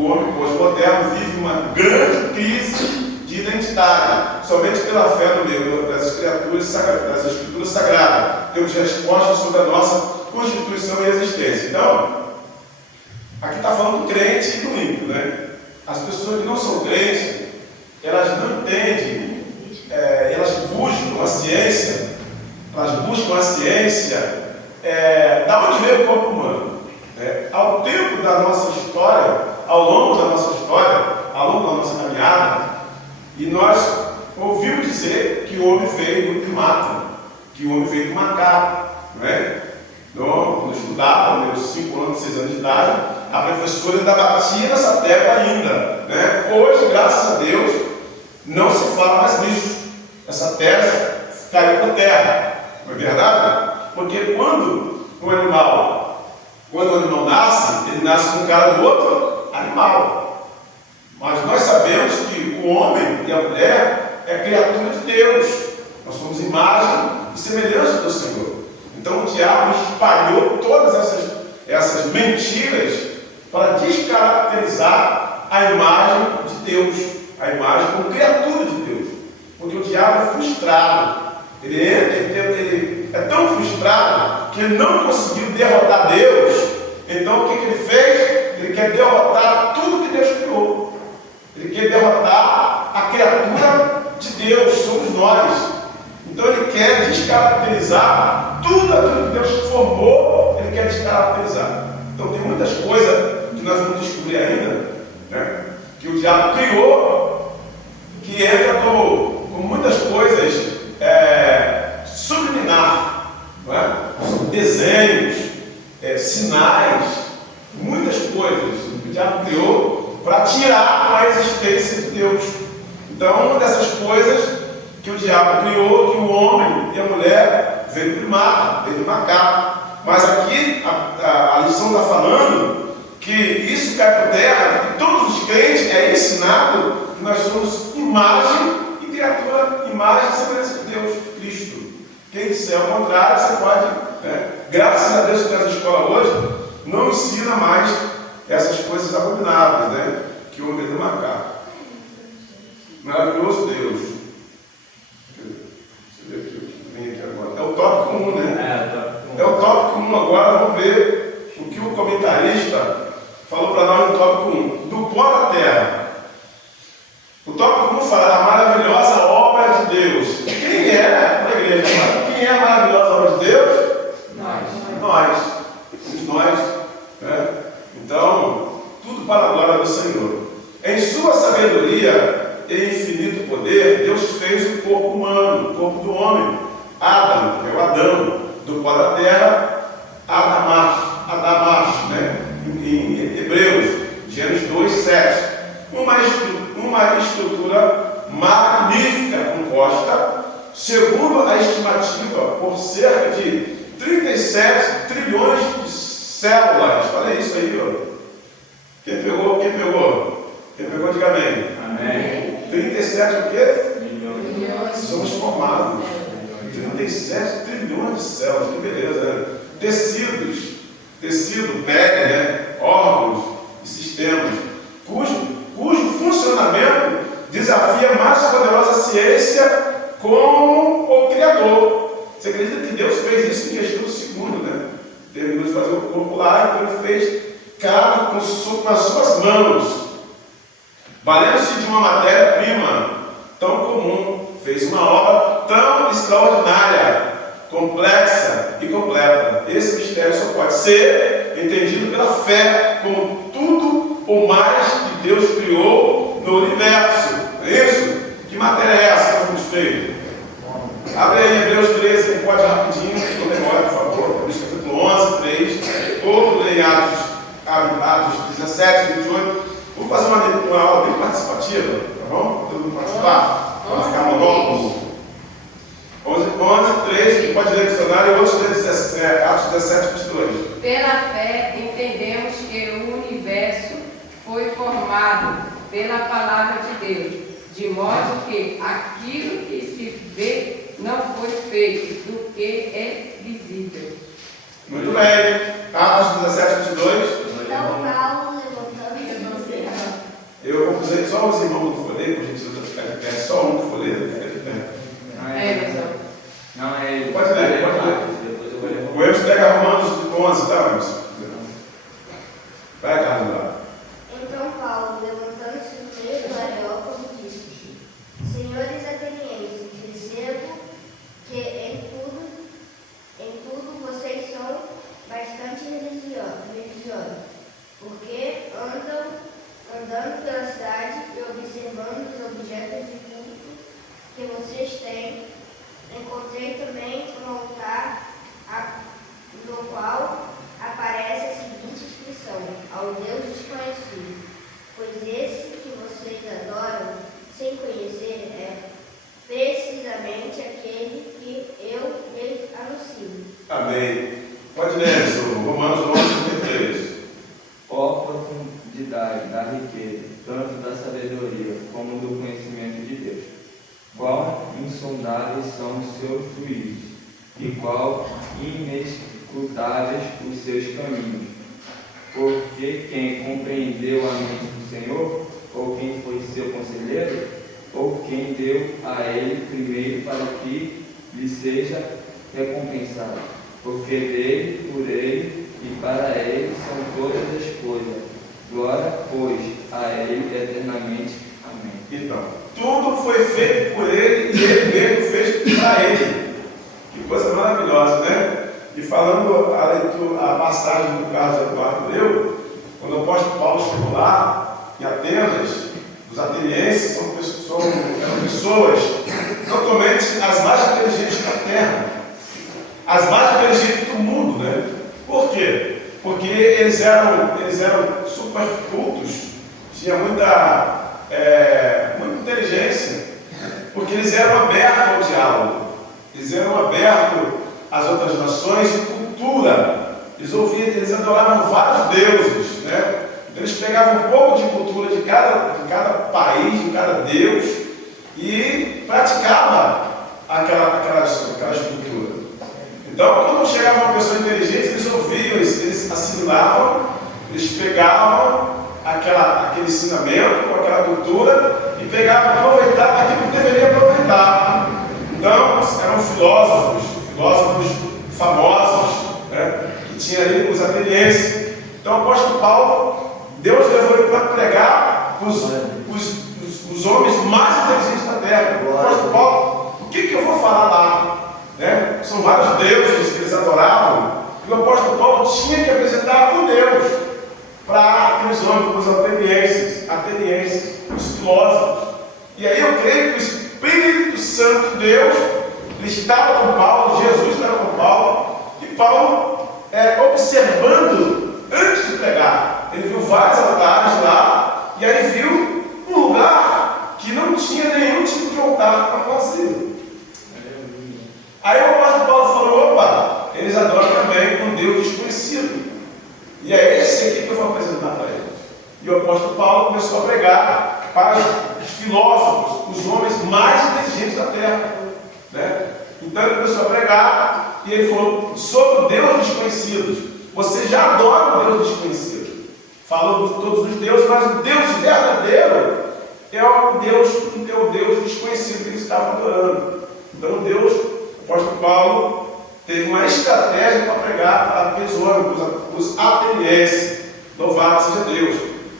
o homem pós-moderno vive uma grande crise de identidade. Somente pela fé no meio das escrituras sagradas temos respostas sobre a nossa constituição e existência. Então, aqui está falando do crente e do ímpio, né? As pessoas que não são crentes, elas não entendem, elas buscam a ciência, da onde veio o corpo humano. Ao tempo da nossa história, ao longo da nossa caminhada, e nós ouvimos dizer que o homem veio do primata, que o homem veio do macaco, não é? Quando eu estudava, meus 5 anos, 6 anos de idade, a professora ainda batia nessa tecla ainda, né? Hoje, graças a Deus, não se fala mais nisso. Essa terra caiu por terra, não é verdade? Porque quando o animal nasce, ele nasce com cara do outro animal. Mas nós sabemos que o homem e a mulher é criatura de Deus. Nós somos imagem e semelhança do Senhor. Então o diabo espalhou todas essas mentiras para descaracterizar a imagem de Deus, a imagem como criatura de Deus. Porque o diabo é frustrado. Ele é tão frustrado que ele não conseguiu derrotar Deus. Então o que ele fez? Ele quer derrotar tudo que Deus criou. Ele quer derrotar a criatura de Deus, somos nós. Então ele quer descaracterizar tudo aquilo que Deus formou, ele quer descaracterizar. Então tem muitas coisas que nós vamos descobrir ainda, né, que o diabo criou, que entra como muitas coisas subliminar, não é? Desenhos, sinais, muitas coisas que o diabo criou para tirar a existência de Deus. Então uma dessas coisas que o diabo criou, que o homem e a mulher veio do primata, veio do macaco. Mas aqui a lição está falando que isso cai por terra, que todos os crentes é ensinado que nós somos imagem e criatura, imagem e semelhança de Deus, Cristo. Quem disser ao contrário, você pode, né? Graças a Deus que essa escola hoje não ensina mais essas coisas abomináveis, né? Que o homem veio do macaco. Maravilhoso Deus. É o tópico 1, né? É o tópico 1 agora. Vamos ver o que o comentarista falou para nós no tópico 1. Do pó da terra. O tópico 1 fala da maravilhosa obra de Deus. Quem é a igreja? Quem é a maravilhosa obra de Deus? Nós. Nós. Né? Então, tudo para a glória do Senhor. Em sua sabedoria e infinito poder, Deus fez o corpo humano, o corpo do homem. Adam, que é o Adão, do pó da terra, Adamás, né? Em Hebreus, Gênesis 2, 7. Uma estrutura magnífica composta, segundo a estimativa, por cerca de 37 trilhões de células. Olha isso aí, ó. Quem pegou? Quem pegou, diga amém. Amém. 37 o quê? Milhões. Somos formados. 37 trilhões de células, que beleza, né? Tecido, pele, né? Órgãos e sistemas, cujo funcionamento desafia a mais poderosa ciência como o Criador. Você acredita que Deus fez isso em questão do segundo, né? Terminou de fazer o corpo lá, então ele fez cada nas suas mãos, valendo-se de uma matéria-prima tão comum, fez uma obra tão extraordinária, complexa e completa. Esse mistério só pode ser entendido pela fé, como tudo ou mais que Deus criou no universo. É isso? Que matéria é essa que fomos feitos? Abre aí Hebreus 13, quem pode rapidinho, com memória, por favor. Hebreus capítulo 11, 3. Ou leia Atos 17, 28. Vou fazer uma aula bem participativa, tá bom? Todo mundo participar? Para ficar monótono. 11, 3, que pode ler o dicionário, e outros ler Atos 17, 22. Pela fé, entendemos que o universo foi formado pela palavra de Deus, de modo que aquilo que se vê não foi feito do que é visível. Muito bem. Atos 17, 22. Então Paulo, levantando-se, dizer só os irmãos do folheto, por gentileza, ficar de pé, só um do folheto, fica de pé. Não, é ele. Pode ler, pode ler. Depois eu vou ler. O Emerson pega Romanos 11, tá, Emerson? Vai, Carlos, lá. Então Paulo, levantando-se no meio do Areópago, disse: Senhores atenienses, recebo que em tudo vocês são bastante religiosos, porque andando pela cidade e observando os objetos de culto que vocês têm, encontrei também um altar no qual aparece a seguinte inscrição: ao Deus desconhecido. Pois esse que vocês adoram sem conhecer é precisamente aquele que eu lhes anuncio. Amém. Pode ler, Emerson. Romanos 11:33. Ó profundidade da riqueza, tanto da sabedoria como do conhecimento de Deus. Quão insondáveis são os seus juízos, e quão inescrutáveis os seus caminhos. Porque quem compreendeu a mente do Senhor, ou quem foi seu conselheiro, ou quem deu a ele primeiro para que lhe seja recompensado? Porque dele, por ele e para ele são todas as coisas. Glória, pois, a ele eternamente. Amém. Então, tudo foi feito por ele e ele mesmo fez para ele. Que coisa maravilhosa, né? E falando a passagem do Carlos Eduardo leu, quando o apóstolo Paulo chegou lá em Atenas, os atenienses eram pessoas totalmente as mais inteligentes da terra, as mais inteligentes do mundo, né? Por quê? Porque eles eram super cultos, tinha muita inteligência, porque eles eram abertos ao diálogo, eles eram abertos às outras nações e cultura. Eles adoravam vários deuses, né? Eles pegavam um pouco de cultura de cada país, de cada deus, e praticavam aquelas culturas. Então, quando chegava uma pessoa inteligente, eles ouviam, eles assimilavam, eles pegavam aquele ensinamento, aquela cultura, e pegavam para aproveitar aquilo que deveria aproveitar. Então, eram filósofos famosos, né? Que tinha ali os atenienses. Então, o apóstolo Paulo, Deus levou ele para pregar os homens mais inteligentes da terra. O apóstolo Paulo, o que eu vou falar lá? Né? São vários deuses que eles adoravam, e o apóstolo Paulo tinha que apresentar um Deus para aqueles homens, os atenienses, os filósofos. E aí eu creio que o Espírito Santo de Deus, ele estava com Paulo, Jesus estava com Paulo, e Paulo, observando antes de pregar, ele viu vários altares lá, e aí viu um lugar que não tinha nenhum tipo de altar para vazio. Aí o apóstolo Paulo falou: opa, eles adoram também um Deus desconhecido. E é esse aqui que eu vou apresentar para eles. E o apóstolo Paulo começou a pregar para os filósofos, os homens mais inteligentes da terra, né? Então ele começou a pregar e ele falou sobre o Deus desconhecido. Você já adora o Deus desconhecido. Falou de todos os deuses, mas o Deus verdadeiro é o Deus desconhecido que eles estavam adorando. Então o apóstolo Paulo teve uma estratégia para pregar para aqueles homens, os atenienses. Louvado seja Deus.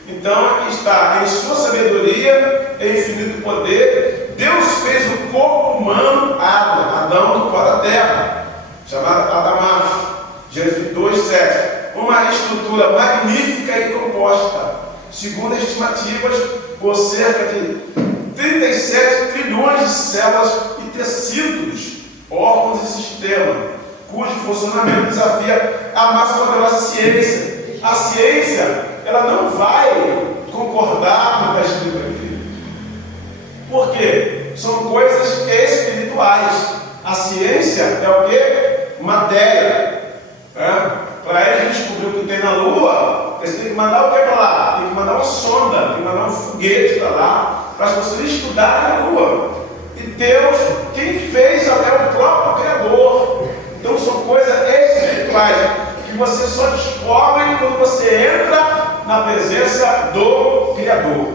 Então aqui está, em sua sabedoria e infinito poder, Deus fez o corpo humano, Adão do pó da terra, chamado Adamacho, Gênesis 2:7, uma estrutura magnífica e composta, segundo as estimativas, por cerca de 37 trilhões de células e tecidos, órgãos e sistemas, cujo funcionamento desafia a mais poderosa ciência. A ciência, ela não vai concordar com o que está escrito aqui. Por quê? São coisas espirituais. A ciência é o quê? Matéria. Para eles descobrir o que tem na Lua, eles têm que mandar o que para lá? Tem que mandar uma sonda, tem que mandar um foguete para lá, para as pessoas estudarem a Lua. E Deus, quem fez até o próprio Criador. Então são coisas espirituais que você só descobre quando você entra na presença do Criador.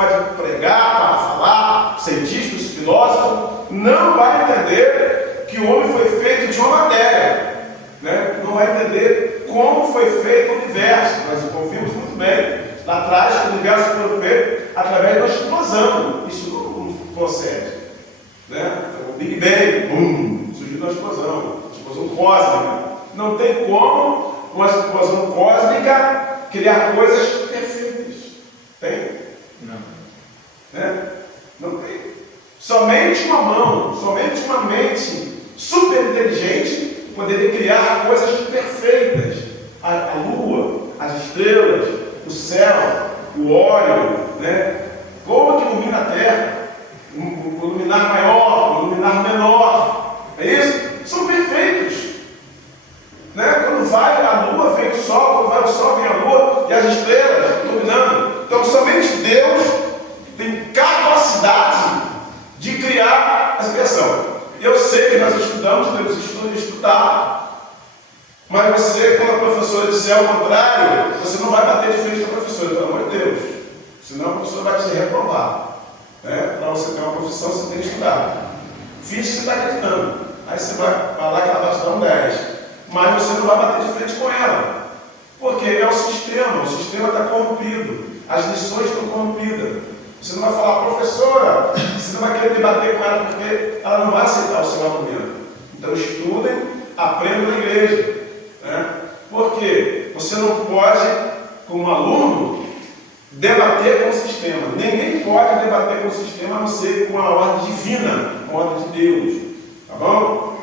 pode pregar, para falar, cientistas, filósofos, não vai entender que o homem foi feito de uma matéria, né? Não vai entender como foi feito o universo. Nós ouvimos muito bem lá atrás que o universo foi feito através de uma explosão. Isso não procede, né? O Big Bang, surgiu uma explosão cósmica. Não tem como uma explosão cósmica criar coisas perfeitas. Tem? Não. Né? Não tem. Somente uma mão, somente uma mente super inteligente poderia criar coisas perfeitas. A lua, as estrelas, o céu, o óleo, né? Como que ilumina a terra? O luminar maior, o luminar menor. É isso? São perfeitos. Né? Quando vai a lua, vem o sol, quando vai o sol, vem a lua e as estrelas iluminando. Então, somente Deus tem capacidade de criar essa criação. Eu sei que nós estudamos, temos estudo de estudar, mas você, como a professora disser ao contrário, você não vai bater de frente com a professora, pelo amor de Deus. Senão a professora vai te reprovar. Né? Para você ter uma profissão, você tem que estudar. Finge que você está acreditando. Aí você vai falar que ela vai te dar um 10. Mas você não vai bater de frente com ela. Porque é o sistema está corrompido. As lições estão corrompidas. Você não vai falar, professora, você não vai querer debater com ela porque ela não vai aceitar o seu argumento. Então estudem, aprendam na igreja. Né? Porque você não pode, como aluno, debater com o sistema. Ninguém pode debater com o sistema a não ser com a ordem divina, com a ordem de Deus. Tá bom?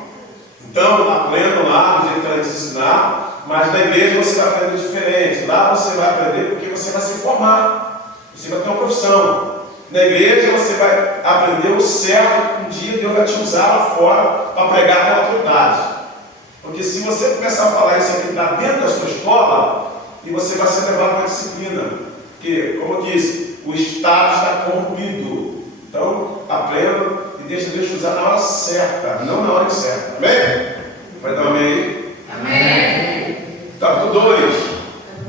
Então, aprendam lá, do jeito que ela te ensinar, mas na igreja você vai aprender diferente. Lá você vai aprender porque você vai se formar. Você vai ter uma profissão. Na igreja você vai aprender o certo. Um dia Deus vai te usar lá fora para pregar com autoridade. Porque se você começar a falar isso aqui dentro da sua escola, e você vai ser levado para a disciplina. Porque, como eu disse, o Estado está corrompido. Então, aprenda e deixa Deus te usar na hora certa, não na hora incerta. Amém? Vai dar um amém aí? Amém. Capítulo 2.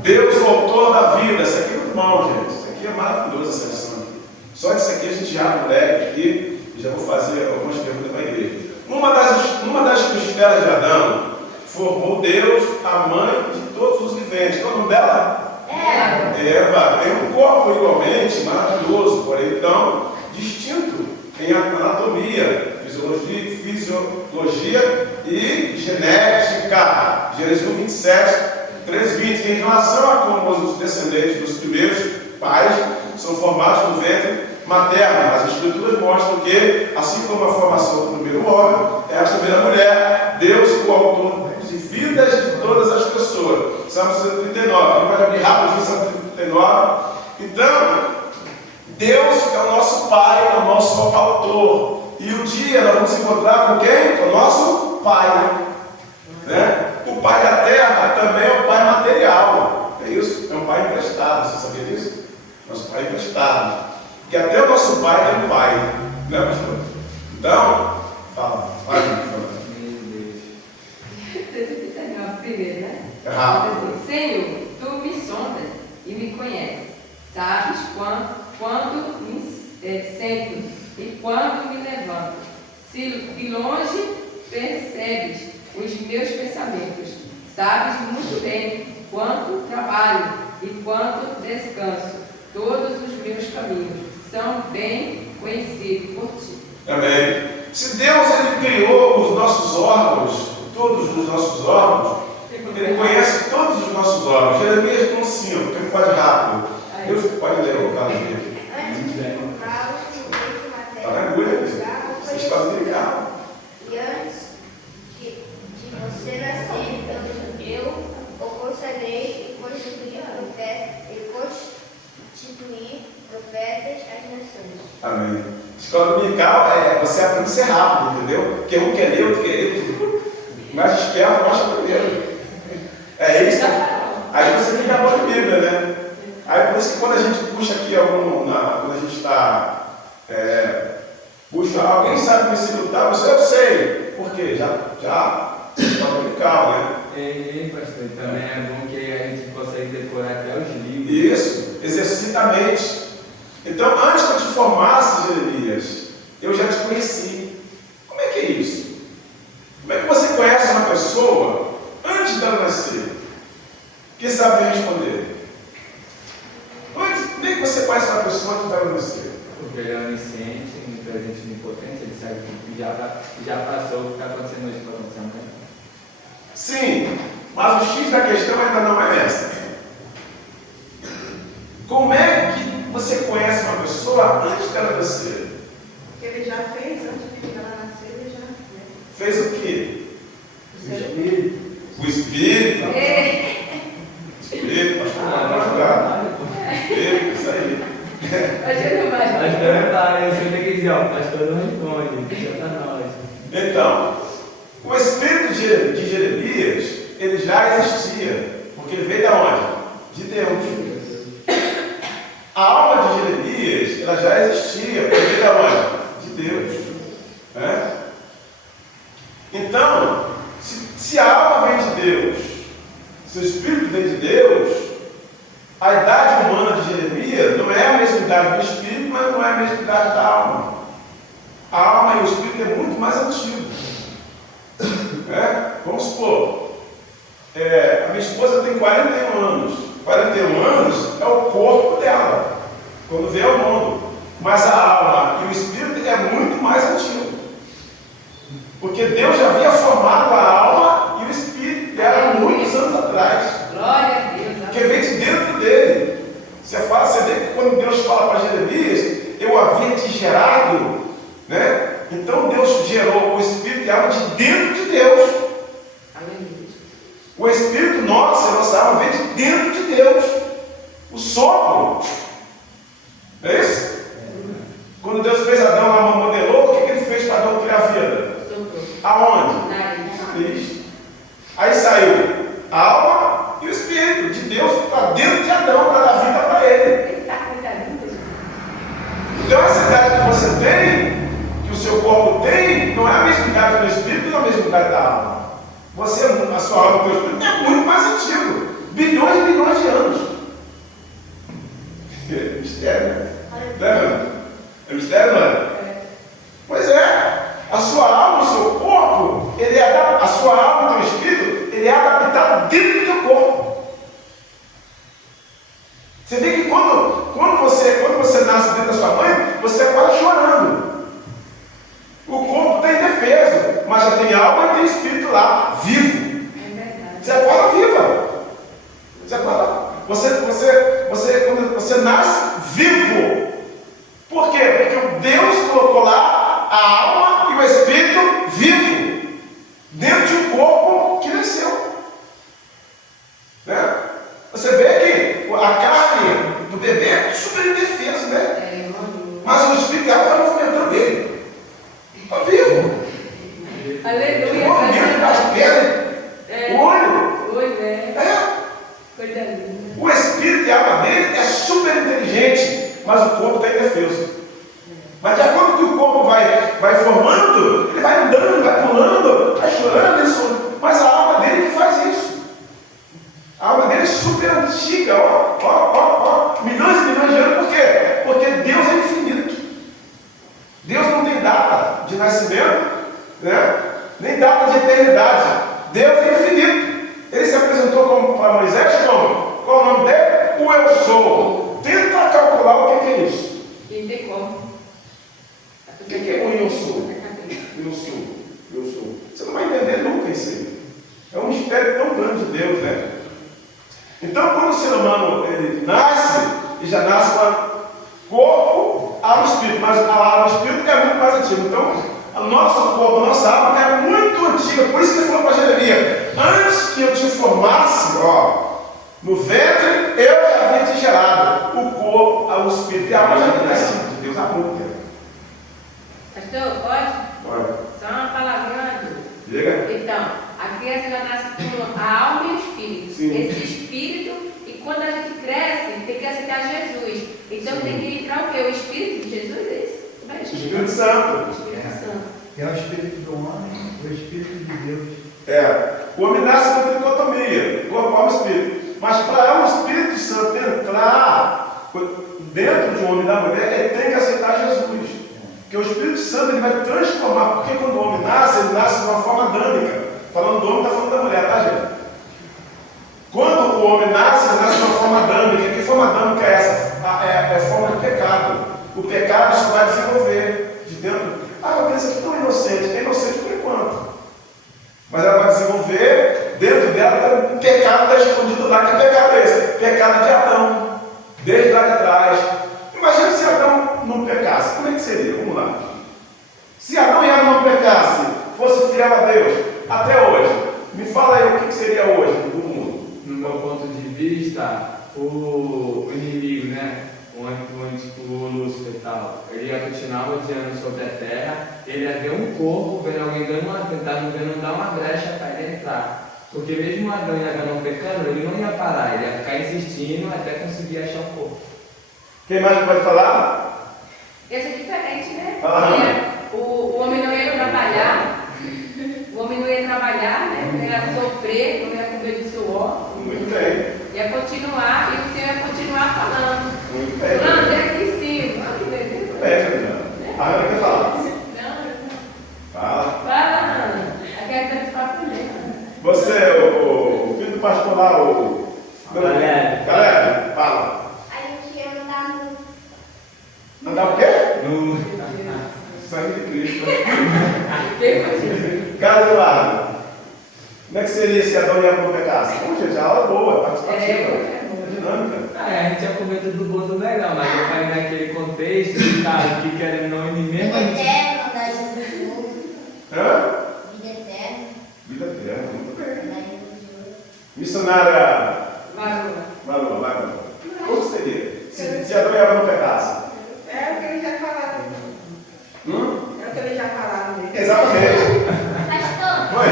Deus, o autor da vida. Isso aqui é muito mal, gente. Isso aqui é maravilhoso, essa lição aqui. Só disso aqui a gente já abre o leque aqui e já vou fazer algumas perguntas para a igreja. Numa das costelas de Adão, formou Deus a mãe de todos os viventes. Qual é o nome dela? Eva. Tem um corpo igualmente maravilhoso, porém então distinto em anatomia, fisiologia e genética. Gênesis 27, 3:20. Em relação a como os descendentes dos primeiros pais são formados no ventre materno, as escrituras mostram que, assim como a formação do primeiro homem, é a primeira mulher, Deus, o autor de vidas de todas as pessoas. Salmo 139. Vamos abrir rapidinho Salmo 139. Então, Deus é o nosso Pai, é o nosso autor. E um dia nós vamos encontrar com quem? Com o nosso Pai. Né? O Pai da terra também é um Pai material. É isso? É um Pai emprestado. Você sabia disso? Nosso Pai emprestado. Que até o nosso Pai tem um Pai. Né, pastor? Então, fala. Vai, pastor. Você tem que terminar primeiro, né? É rápido. Assim, Senhor, tu me sondas e me conheces. Sabes quando me sento e quando me levanto. Se de longe percebes os meus pensamentos. Sabes muito bem quanto trabalho e quanto descanso. Todos os meus caminhos são bem conhecidos por ti. Amém. Se Deus ele criou os nossos órgãos, todos os nossos órgãos, Ele conhece todos os nossos órgãos. Jeremias 1:5, quem pode rápido? Deus pode ler o caso dele. Antes de comprá-lo, no leito materno, Para a vocês podem ligar. e antes de você nascer, eu o consagrei e constituí profetas às nações. Amém. Escola dominical você aprende a ser rápido, entendeu? Porque um quer ler, outro quer ler. Mais esperto, mais primeiro. É isso. Aí você fica bom de Bíblia, né? Aí por isso que quando a gente puxa aqui quando a gente está puxa, alguém sabe o versículo tal, eu sei. Por quê? Já escola dominical, né? Pastor, também é bom que a gente consegue decorar até os livros. Isso, exercita a mente. Então, antes que eu te formasse, Jeremias, eu já te conheci. Como é que é isso? Como é que você conhece uma pessoa antes dela nascer? Quem sabe me responder? Como é que você conhece uma pessoa antes dela nascer? Porque ele é onisciente, onipresente e onipotente, ele sabe que já passou o que está acontecendo hoje para acontecer amanhã. Sim, mas o X da questão ainda não é essa. Como é que você conhece uma pessoa antes dela nascer? Ele já fez, antes de ela nascer, ele já Fez o quê? O Espírito. O Espírito. Espírito, pastor, vai ajudar. Espírito, isso aí. Ajuda mais. Mas não é para eu sempre que dizer, ó, pastor não responde, já está nós. Então, o Espírito de Jeremias, ele já existia, porque ele veio de onde? De Deus. A alma de Jeremias, ela já existia, porque veio de onde? De Deus. Né? Então, se a alma vem de Deus, se o Espírito vem de Deus, a idade humana de Jeremias não é a mesma idade do Espírito, mas não é a mesma idade da alma. A alma e o Espírito é muito mais antigo. Vamos supor, a minha esposa tem 41 anos. 41 anos é o corpo dela, quando veio ao mundo. Mas a alma e o Espírito é muito mais antigo. Porque Deus já havia formado a alma e o Espírito dela muitos anos atrás. Glória a Deus. Porque vem de dentro dele. Você vê que quando Deus fala para Jeremias, eu havia te gerado, né? Então Deus gerou o Espírito e a alma de dentro de Deus. O Espírito nosso, a nossa alma, vem de dentro de Deus. O sopro. Não é isso? Quando Deus fez Adão lá, modelou, o que ele fez para Adão criar a vida? Aonde? Isso. Aí saiu a alma e o Espírito de Deus para dentro de Adão, para dar vida para ele. Então essa idade que você tem, que o seu corpo tem, não é a mesma idade do Espírito, não é a mesma idade da alma. A sua alma e o teu Espírito é muito mais antigo. Bilhões e bilhões de anos. É mistério, né? É mistério, não é? Pois é. A sua alma, o seu corpo, a sua alma e o teu Espírito, ele é adaptado dentro do teu corpo. Você vê que quando você nasce dentro da sua mãe, você acorda chorando. O corpo está indefeso, mas já tem alma e tem espírito lá, vivo. É verdade. Você acorda viva. Você acorda. Quando você nasce vivo. Por quê? Porque Deus colocou lá a alma e o espírito vivo dentro de um corpo que nasceu. Né? Você vê que a carne do bebê é super indefesa, né? Mas o espírito e a alma estão movimentando ele. Está vivo. Aleluia. O movimento das pernas. O olho. Coisa linda. O espírito e a alma dele é super inteligente, mas o corpo está indefeso. Mas de acordo com que o corpo vai formando, ele vai andando, vai pulando, vai chorando, isso. Mas a alma dele que faz isso. A alma dele é super antiga, milhões e milhões de anos. Por quê? Porque Deus é infinito. Deus não tem data de nascimento, né? Nem data de eternidade. Deus é infinito. Ele se apresentou para Moisés como? Qual o nome dele? O Eu Sou. Tenta calcular o que é isso. Quem tem como? O que é o Eu Sou? Eu sou. Eu sou. Você não vai entender nunca isso aí. É um mistério tão grande de Deus, né? Então, quando o ser humano ele nasce, ele já nasce com corpo, alma e espírito. Mas a alma e o espírito é muito mais antigo. Então, o nosso corpo, a nossa alma é muito antiga. Por isso que ele falou para Jeremias: antes que eu te formasse, no ventre, eu já havia te gerado. O corpo, o espírito e a alma já havia nascido de Deus há muito tempo. Pastor, pode? Olha, Só uma palavrinha. diga. Então, a criança já nasce com a alma e o espírito. Sim. Esse espírito, e quando a gente cresce, tem que aceitar Jesus. Então Sim. tem que entrar o quê? O espírito de Jesus é esse? Como é O isso? Espírito Santo. O Espírito Santo. É o Espírito do homem, o Espírito de Deus. O homem nasce com tricotomia, corpo, alma e espírito. Mas para o Espírito Santo entrar dentro de um homem e da mulher, ele tem que aceitar Jesus. Porque o Espírito Santo ele vai transformar, porque quando o homem nasce, ele nasce de uma forma adâmica. Falando do homem, está falando da mulher, tá, gente? Quando o homem nasce, ele nasce de uma forma adâmica. Que forma adâmica é essa? É a forma de pecado. O pecado só vai desenvolver de dentro. Ah, mas essa aqui não é inocente. É inocente por enquanto. Mas ela vai desenvolver, dentro dela, um pecado está escondido lá. Que pecado é esse? Pecado de Adão. Desde lá de trás. Imagina se Adão não pecasse. Como é que seria? Vamos lá. Se Adão e Eva não pecasse, fosse fiel a Deus, até hoje, me fala aí o que seria hoje o mundo. No meu ponto de vista, o inimigo, né? O Lúcifer e tal, ele ia continuar rodeando sobre a terra, ele ia ver um corpo, ver alguém tentando dar uma brecha para ele entrar. Porque mesmo Adão e Eva não pecando, ele não ia parar, ele ia ficar insistindo até conseguir achar um corpo. Quem mais pode falar? Esse é diferente, né? Ah. O homem não ia trabalhar, né? Não ia sofrer, não ia comer de suor. Muito bem. Ia continuar, e o Senhor ia continuar falando. Muito bem. Falando aqui em cima. Muito bem, Fernanda. A Ana quer falar. Não. Fala. Fala, Ana. Aqui é que tá de papo mesmo. Você, o filho do pastor lá, o... Galera, fala. A gente ia mandar no Andar o quê? No... Sangue de Cristo. Depois disso. Casa do lado. Como é que seria se Adão e Eva não pecassem? Bom, gente, a aula é boa, participativa. Dinâmica. A gente ia comer tudo bom, tudo legal, mas eu falei naquele contexto, cara, que querendo não ir mesmo. vida eterna, mandar Jesus de novo. Hã? Vida eterna, Vida eterna, muito bem. mandar Jesus de novo. Missionária Varula. Varula. Como seria? Se Adão e Eva não pecassem? É o que eles já falaram. É o que eles já falaram mesmo. Exatamente. Pastor, Oi?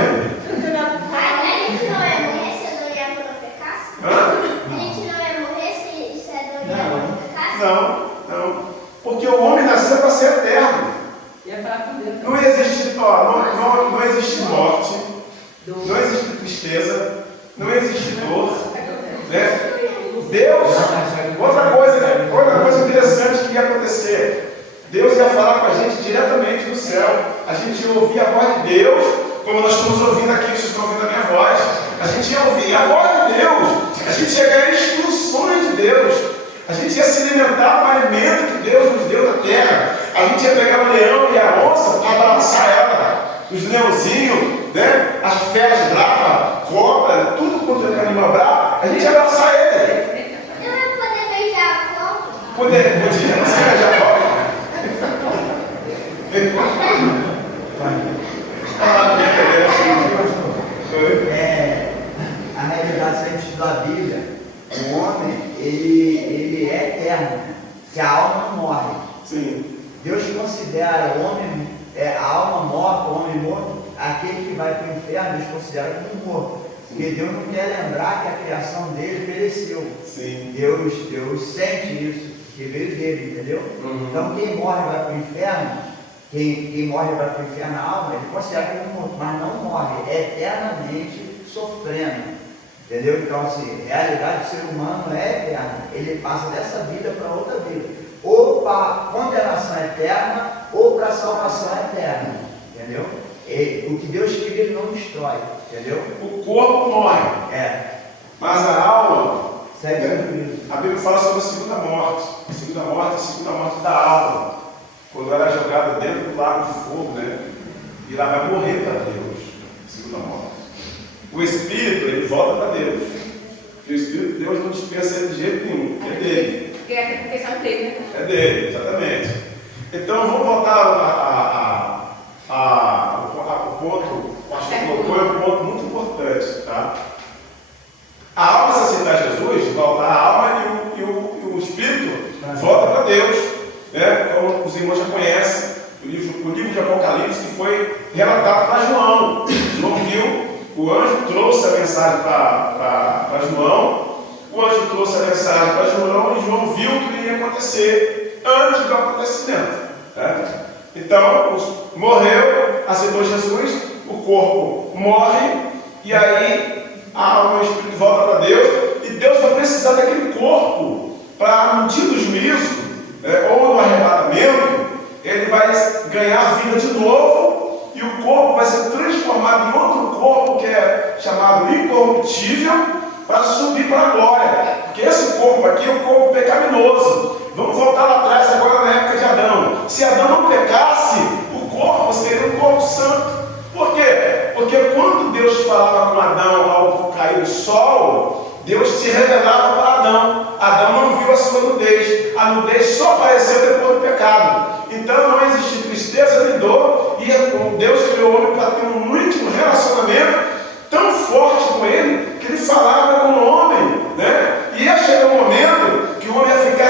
a gente não ia morrer se Adão e Eva não pecasse? Hã? A gente não ia morrer se Adão e Eva não pecasse? Não. Porque o homem nasceu para ser eterno. Ia falar com Deus. Não existe, não existe morte, não existe tristeza, não existe dor. Né? Deus, outra coisa interessante que ia acontecer, Deus ia falar com a gente diretamente do céu, a gente ia ouvir a voz de Deus, como nós estamos ouvindo aqui, vocês estão ouvindo a minha voz, a gente ia ouvir a voz de Deus, a gente ia ganhar instruções de Deus, a gente ia se alimentar com o alimento que Deus nos deu na terra, a gente ia pegar o leão e a onça para abraçar ela, os leãozinhos, né? As feras bravas, cobra, tudo quanto é animal bravo, a gente ia abraçar ele. Eu ia poder beijar a cobra? Podia, você já pode. A realidade, se a gente estudar a Bíblia, o homem, ele é eterno, que a alma não morre. Sim. Deus considera o homem, a alma morta, o homem morto, aquele que vai para o inferno, Deus considera como morto. Porque Deus não quer lembrar que a criação dele pereceu. Sim. Deus sente isso, que veio dele, entendeu? Então quem morre vai para o inferno, quem morre vai para o inferno, a alma, ele considera como morto, mas não morre, é eternamente sofrendo. Entendeu? Então, assim, a realidade do ser humano é eterna. Ele passa dessa vida para outra vida. Ou para condenação eterna, ou para salvação eterna. Entendeu? O que Deus cria, ele não destrói. Entendeu? O corpo morre, mas a alma, Segue isso. a Bíblia fala sobre a segunda morte. A segunda morte da alma. Quando ela é jogada dentro do lago de fogo, né? E ela vai morrer para Deus. Segunda morte. O Espírito, ele volta para Deus. Porque o Espírito de Deus não dispensa ele de jeito nenhum. É dele. Porque é a questão dele, né? É dele, exatamente. Então vamos voltar ao ponto, acho que colocou, é um ponto muito importante, tá? A alma, se aceitar Jesus, volta a alma e o Espírito volta para Deus, né? Como os irmãos já conhecem, o livro de Apocalipse, que foi relatado para João. João viu, o anjo trouxe a mensagem para João, o anjo trouxe a mensagem para João e João viu o que iria acontecer antes do acontecimento. Né? Então, morreu, aceitou Jesus, o corpo morre, e aí a alma e o espírito voltam para Deus, e Deus vai precisar daquele corpo para para no dia do juízo, ou no arrebatamento, ele vai ganhar a vida de novo e o corpo vai ser transformado em outro corpo que é chamado incorruptível para subir para a glória. Porque esse corpo aqui é um corpo pecaminoso. Vamos voltar lá atrás agora na época de Adão. Se Adão não pecasse, o corpo seria um corpo santo. Por quê? Porque quando Deus falava com Adão ao cair o sol, Deus se revelava para Adão. Adão não viu a sua nudez. A nudez só apareceu depois do pecado. Então não existe tristeza nem dor. E Deus criou o homem para ter um íntimo relacionamento tão forte com ele, que ele falava com o homem, né? E ia chegar um momento que o homem ia ficar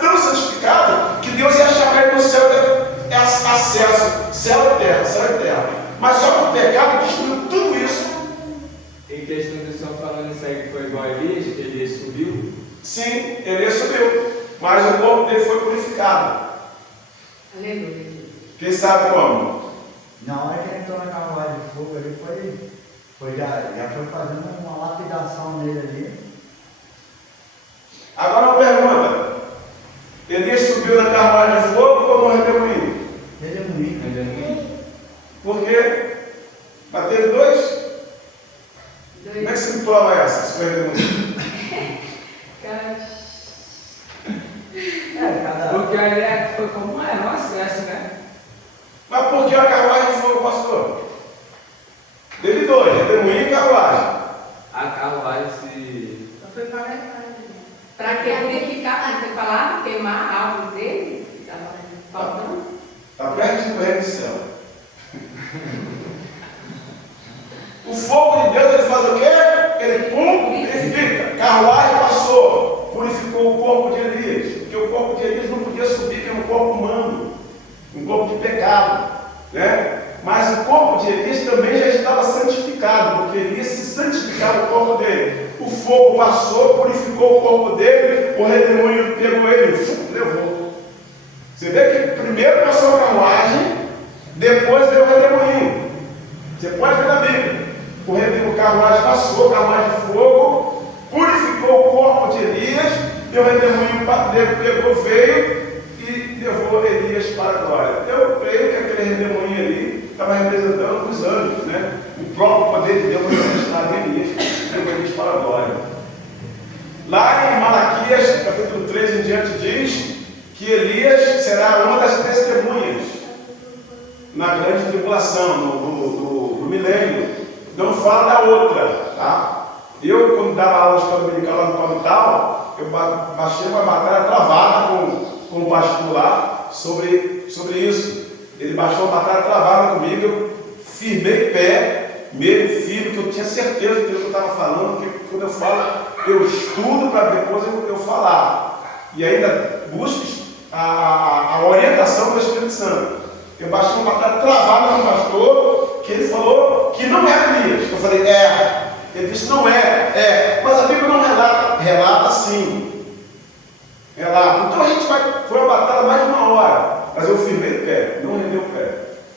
tão santificado que Deus ia achar para ele no céu acesso, céu e terra. Mas só que o pecado destruiu tudo isso. Em questão de estão falando isso aí que foi igual a Elias, que Elias subiu? Sim, Elias subiu, mas o corpo dele foi purificado. Aleluia. Quem sabe como? Na hora que ele entrou na carruagem de fogo, ele já foi fazendo uma lapidação nele ali. Agora uma pergunta: Elias subiu na carruagem de fogo ou no redemoinho? Redemoinho. Por quê? Bateram dois? Como é que você me prova essa? Se foi redemoinho? Porque a ideia foi como um acesso, né? Mas por que a carruagem de fogo, pastor? Teve dois, redemoinho e carruagem. A carruagem se... Para que purificar, você falava, queimar algo dele, que estava faltando. Está perto do reino do céu. O fogo de Deus, ele faz o quê? Ele purifica. Carruagem passou, purificou o corpo de Elias. Porque o corpo de Elias não podia subir, que era um corpo humano, um corpo de pecado, né? Mas o corpo de Elias também já estava santificado, porque Elias se santificava o corpo dele. O fogo passou, purificou o corpo dele, o redemoinho pegou ele e levou. Você vê que primeiro passou a carruagem, depois veio o redemoinho. Você pode ver na Bíblia. O carruagem passou, carruagem de fogo, purificou o corpo de Elias, e o redemoinho pegou, veio e levou Elias para a glória. Eu creio que aquele redemoinho ali estava representando os anjos, né? O próprio poder de Deus manifestado em Elias, levou Elias para a glória. Lá em Malaquias, capítulo 3 em diante, diz que Elias será uma das testemunhas na grande tribulação, no milênio. Não fala da outra, tá? Eu, quando dava aula de escola dominical lá no Palmital, eu baixei uma batalha travada com o pastor lá sobre isso. Ele baixou uma batalha travada comigo, eu firmei pé, meio firme, que eu tinha certeza do que eu estava falando, porque quando eu falo, eu estudo para depois eu falar. E ainda busco a orientação do Espírito Santo. Eu baixei uma batalha travada com o pastor, que ele falou que não era Elias. Eu falei, é. Ele disse, não é. Mas a Bíblia não relata. Relata sim. Relata. Então a gente foi uma batalha mais de uma hora. Mas eu firmei o pé, não rendeu o pé.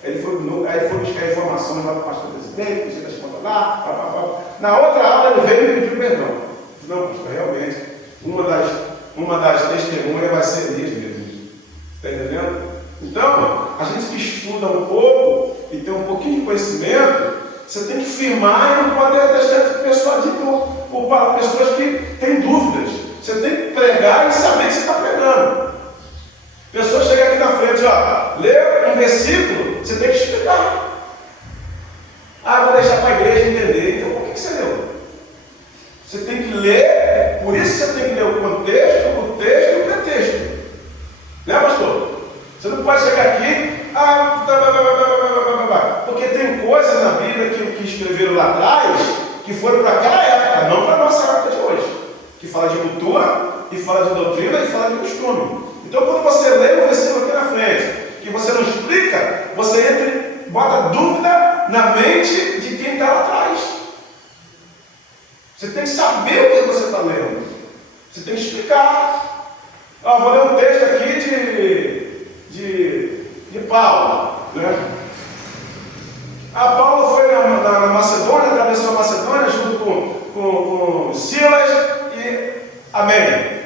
Aí ele foi buscar informações lá do pastor presidente, precisa das contas lá, Na outra aula ele veio e me pediu perdão. Não, pastor, realmente, uma das testemunhas vai ser Elias mesmo. Está entendendo? Então, a gente que estuda um pouco e tem um pouquinho de conhecimento, você tem que firmar e não pode deixar de persuadir por pessoas que têm dúvidas. Você tem que pregar e saber que você está pregando. Pessoa chega aqui na frente, lê um versículo, você tem que explicar. Vou deixar para a igreja entender. Então, por que você leu? Você tem que ler, por isso você tem que ler o contexto, o texto e o pretexto. Né, pastor? Você não pode chegar aqui, porque tem coisas na Bíblia que escreveram lá atrás, que foram para aquela época, não para a nossa época de hoje, que fala de cultura, e fala de doutrina, e fala de costume. Então, quando você lê um versículo aqui na frente, que você não explica, você bota dúvida na mente de quem está lá atrás. Você tem que saber o que você está lendo. Você tem que explicar. Vou ler um texto aqui de Paulo, né? Paulo foi na Macedônia, atravessou a Macedônia junto com Silas e Amém.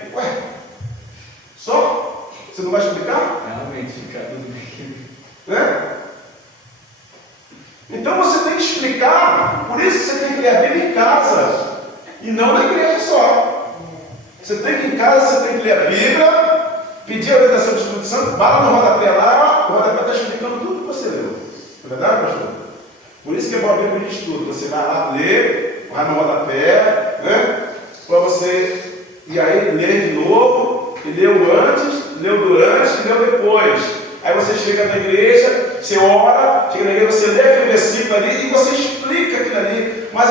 Você não vai explicar? Realmente, fica tudo bem. Né? Então você tem que explicar, por isso que você tem que ler a Bíblia em casa, e não na igreja só. Você tem que ir em casa, você tem que ler a Bíblia, pedir a orientação do Espírito Santo, vai lá no rodapé lá, o rodapé está explicando tudo que você leu. É verdade, pastor? Por isso que é bom a Bíblia de estudo. Você vai lá ler, vai no rodapé, né? Para você, e aí ler de novo, e leu antes, leu durante e leu depois. Aí você chega na igreja, você ora, chega na igreja, você lê aquele versículo ali e você explica aquilo ali. Mas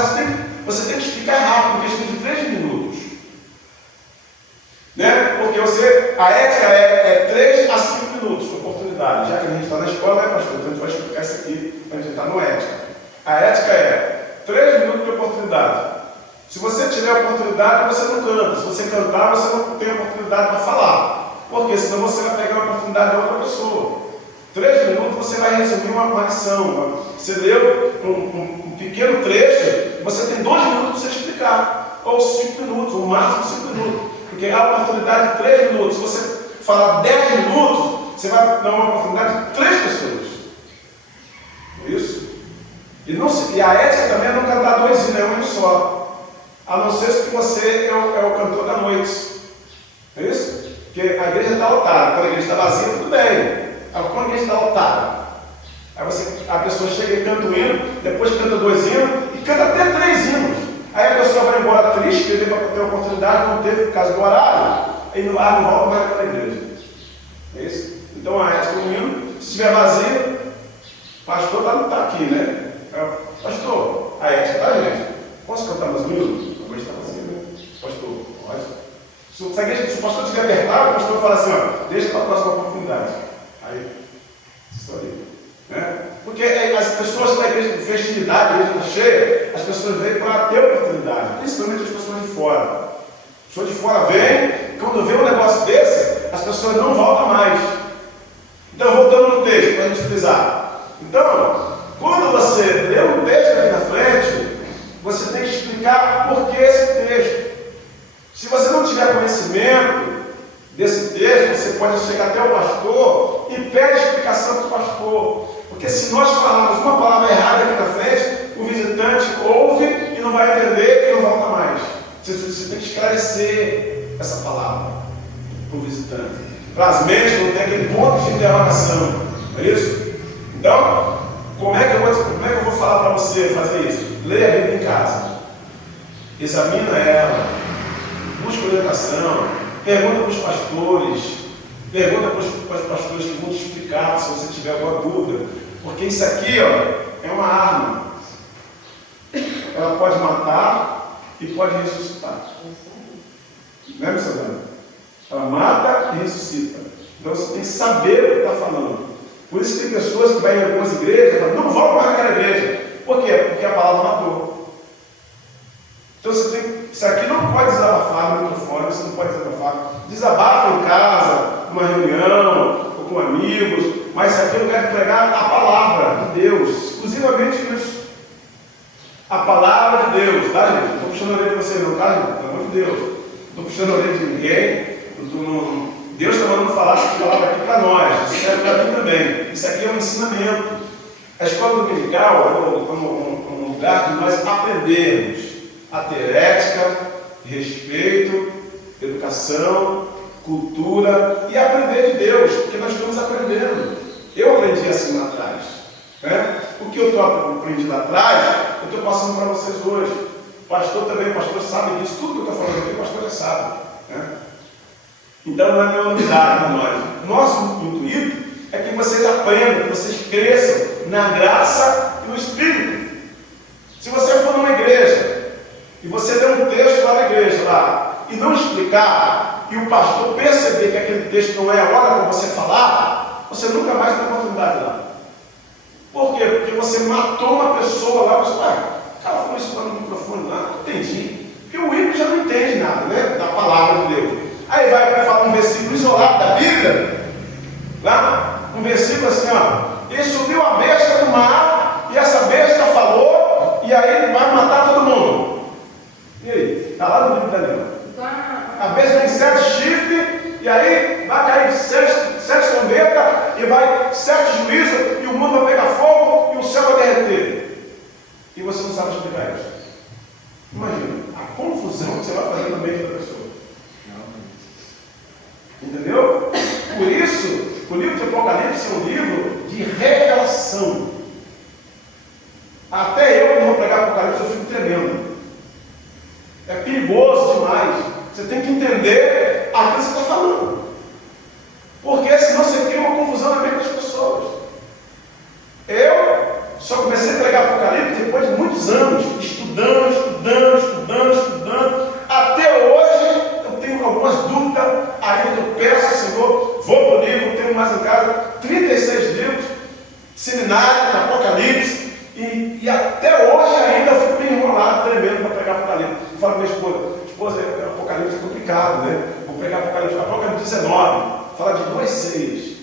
você tem que explicar rápido, questão de 3 minutos. Né? Porque a ética é 3 a 5 minutos, oportunidade. Já que a gente está na escola, né, pastor? Então a gente vai explicar isso aqui para a gente entrar no ética. A ética é 3 minutos de oportunidade. Se você tiver oportunidade, você não canta. Se você cantar, você não tem oportunidade para falar. Porque senão você vai pegar a oportunidade de outra pessoa. 3 minutos você vai resumir uma lição. Você leu um pequeno trecho, você tem 2 minutos para você explicar. Ou 5 minutos, ou máximo 5 minutos. Porque a oportunidade de 3 minutos. Se você falar 10 minutos, você vai dar uma oportunidade de 3 pessoas. Isso? E a ética também é não cantar 2 hinos, é um hino só. A não ser que você é o cantor da noite. É isso? Porque a igreja está lotada. Quando a igreja está vazia, tudo bem. Quando a igreja está lotada, aí a pessoa chega e canta um hino, depois canta 2 hinos e canta até 3 hinos. Aí a pessoa vai embora triste, porque teve a oportunidade, não teve por causa do horário, aí não volta mais para a igreja. É isso? Então a ética do hino, se estiver vazio, o pastor está aqui, né? Pastor, a ética está, gente. Posso cantar mais um hino? A igreja está vazia, né? Pastor, pode. Se o pastor estiver apertado, o pastor fala assim, ó, deixa para a próxima oportunidade. Aí, história. Né? Porque as pessoas da igreja de festividade, a igreja está cheia, as pessoas vêm para ter oportunidade, principalmente as pessoas de fora. As pessoas de fora vêm, quando vê um negócio desse, as pessoas não voltam mais. Então, voltando no texto, para a gente frisar. Então, quando você lê um texto aqui na frente, você tem que explicar por que esse texto. Se você não tiver conhecimento desse texto, você pode chegar até o pastor e pede explicação para o pastor. Porque se nós falarmos uma palavra errada aqui na frente, o visitante ouve e não vai entender e não volta mais. Você tem que esclarecer essa palavra para o visitante. Para as mentes não ter aquele ponto de interrogação. Não é isso? Então, como é que eu vou falar para você fazer isso? Leia a Bíblia em casa. Examina ela. Busca orientação. Pergunta para os pastores. Pergunta para os pastores que vão te explicar se você tiver alguma dúvida. Porque isso aqui, ó, é uma arma. Ela pode matar e pode ressuscitar. Não é, missionário? Ela mata e ressuscita. Então você tem que saber o que está falando. Por isso que tem pessoas que vão em algumas igrejas e falam, não vão para aquela igreja. Por quê? Porque a palavra matou. Então você tem. Isso aqui não pode desabafar no microfone, você não pode desabafar. Desabafa em casa, numa reunião, ou com amigos, mas isso aqui eu quero pregar a palavra de Deus, exclusivamente isso. A palavra de Deus, tá, gente? Não estou puxando a orelha de vocês, não, tá, gente? Pelo amor de Deus. Não estou puxando a orelha de ninguém. Deus está mandando falar essa palavra aqui para nós, isso serve para mim também. Isso aqui é um ensinamento. A escola dominical é um lugar de nós aprendermos a ter ética, respeito, educação, cultura e aprender de Deus, porque nós estamos aprendendo. Eu aprendi assim lá atrás. Né? O que eu aprendi lá atrás, eu estou passando para vocês hoje. O pastor também, o pastor sabe disso, tudo que eu estou falando aqui, o pastor já sabe. Né? Então não é nenhuma novidade para nós. Nosso intuito é que vocês aprendam, que vocês cresçam na graça e no Espírito. Se você for numa igreja e você ler um texto lá na igreja lá, e não explicar, e o pastor perceber que aquele texto não é a hora para você falar, você nunca mais tem oportunidade lá. Por quê? Porque você matou uma pessoa lá, você vai, o cara falou isso lá no microfone lá, não entendi. Porque o ímpio já não entende nada, né? Da palavra de Deus. Aí vai falar um versículo isolado da Bíblia, lá, um versículo assim, ó, e subiu a besta do mar, e essa besta falou, e aí ele vai matar todo mundo. E aí? Está lá no livro da Daniel. A besta tem 7 chifres, e aí vai cair 7 é um livro de revelação. Até eu, quando vou pregar Apocalipse, eu fico tremendo. É perigoso demais. Você tem que entender aquilo que você está falando. Porque senão você cria uma confusão na mente das pessoas. Eu só comecei a pregar Apocalipse depois de muitos anos, estudando. Até hoje eu tenho algumas dúvidas, ainda eu peço ao Senhor, vou para o livro, tenho mais em casa 36 livros, seminário de Apocalipse, e até hoje ainda eu fico meio enrolado, tremendo para pregar Apocalipse. Eu falo para minha esposa, Apocalipse é complicado, né? Vou pregar Apocalipse 19, fala de 2 seios,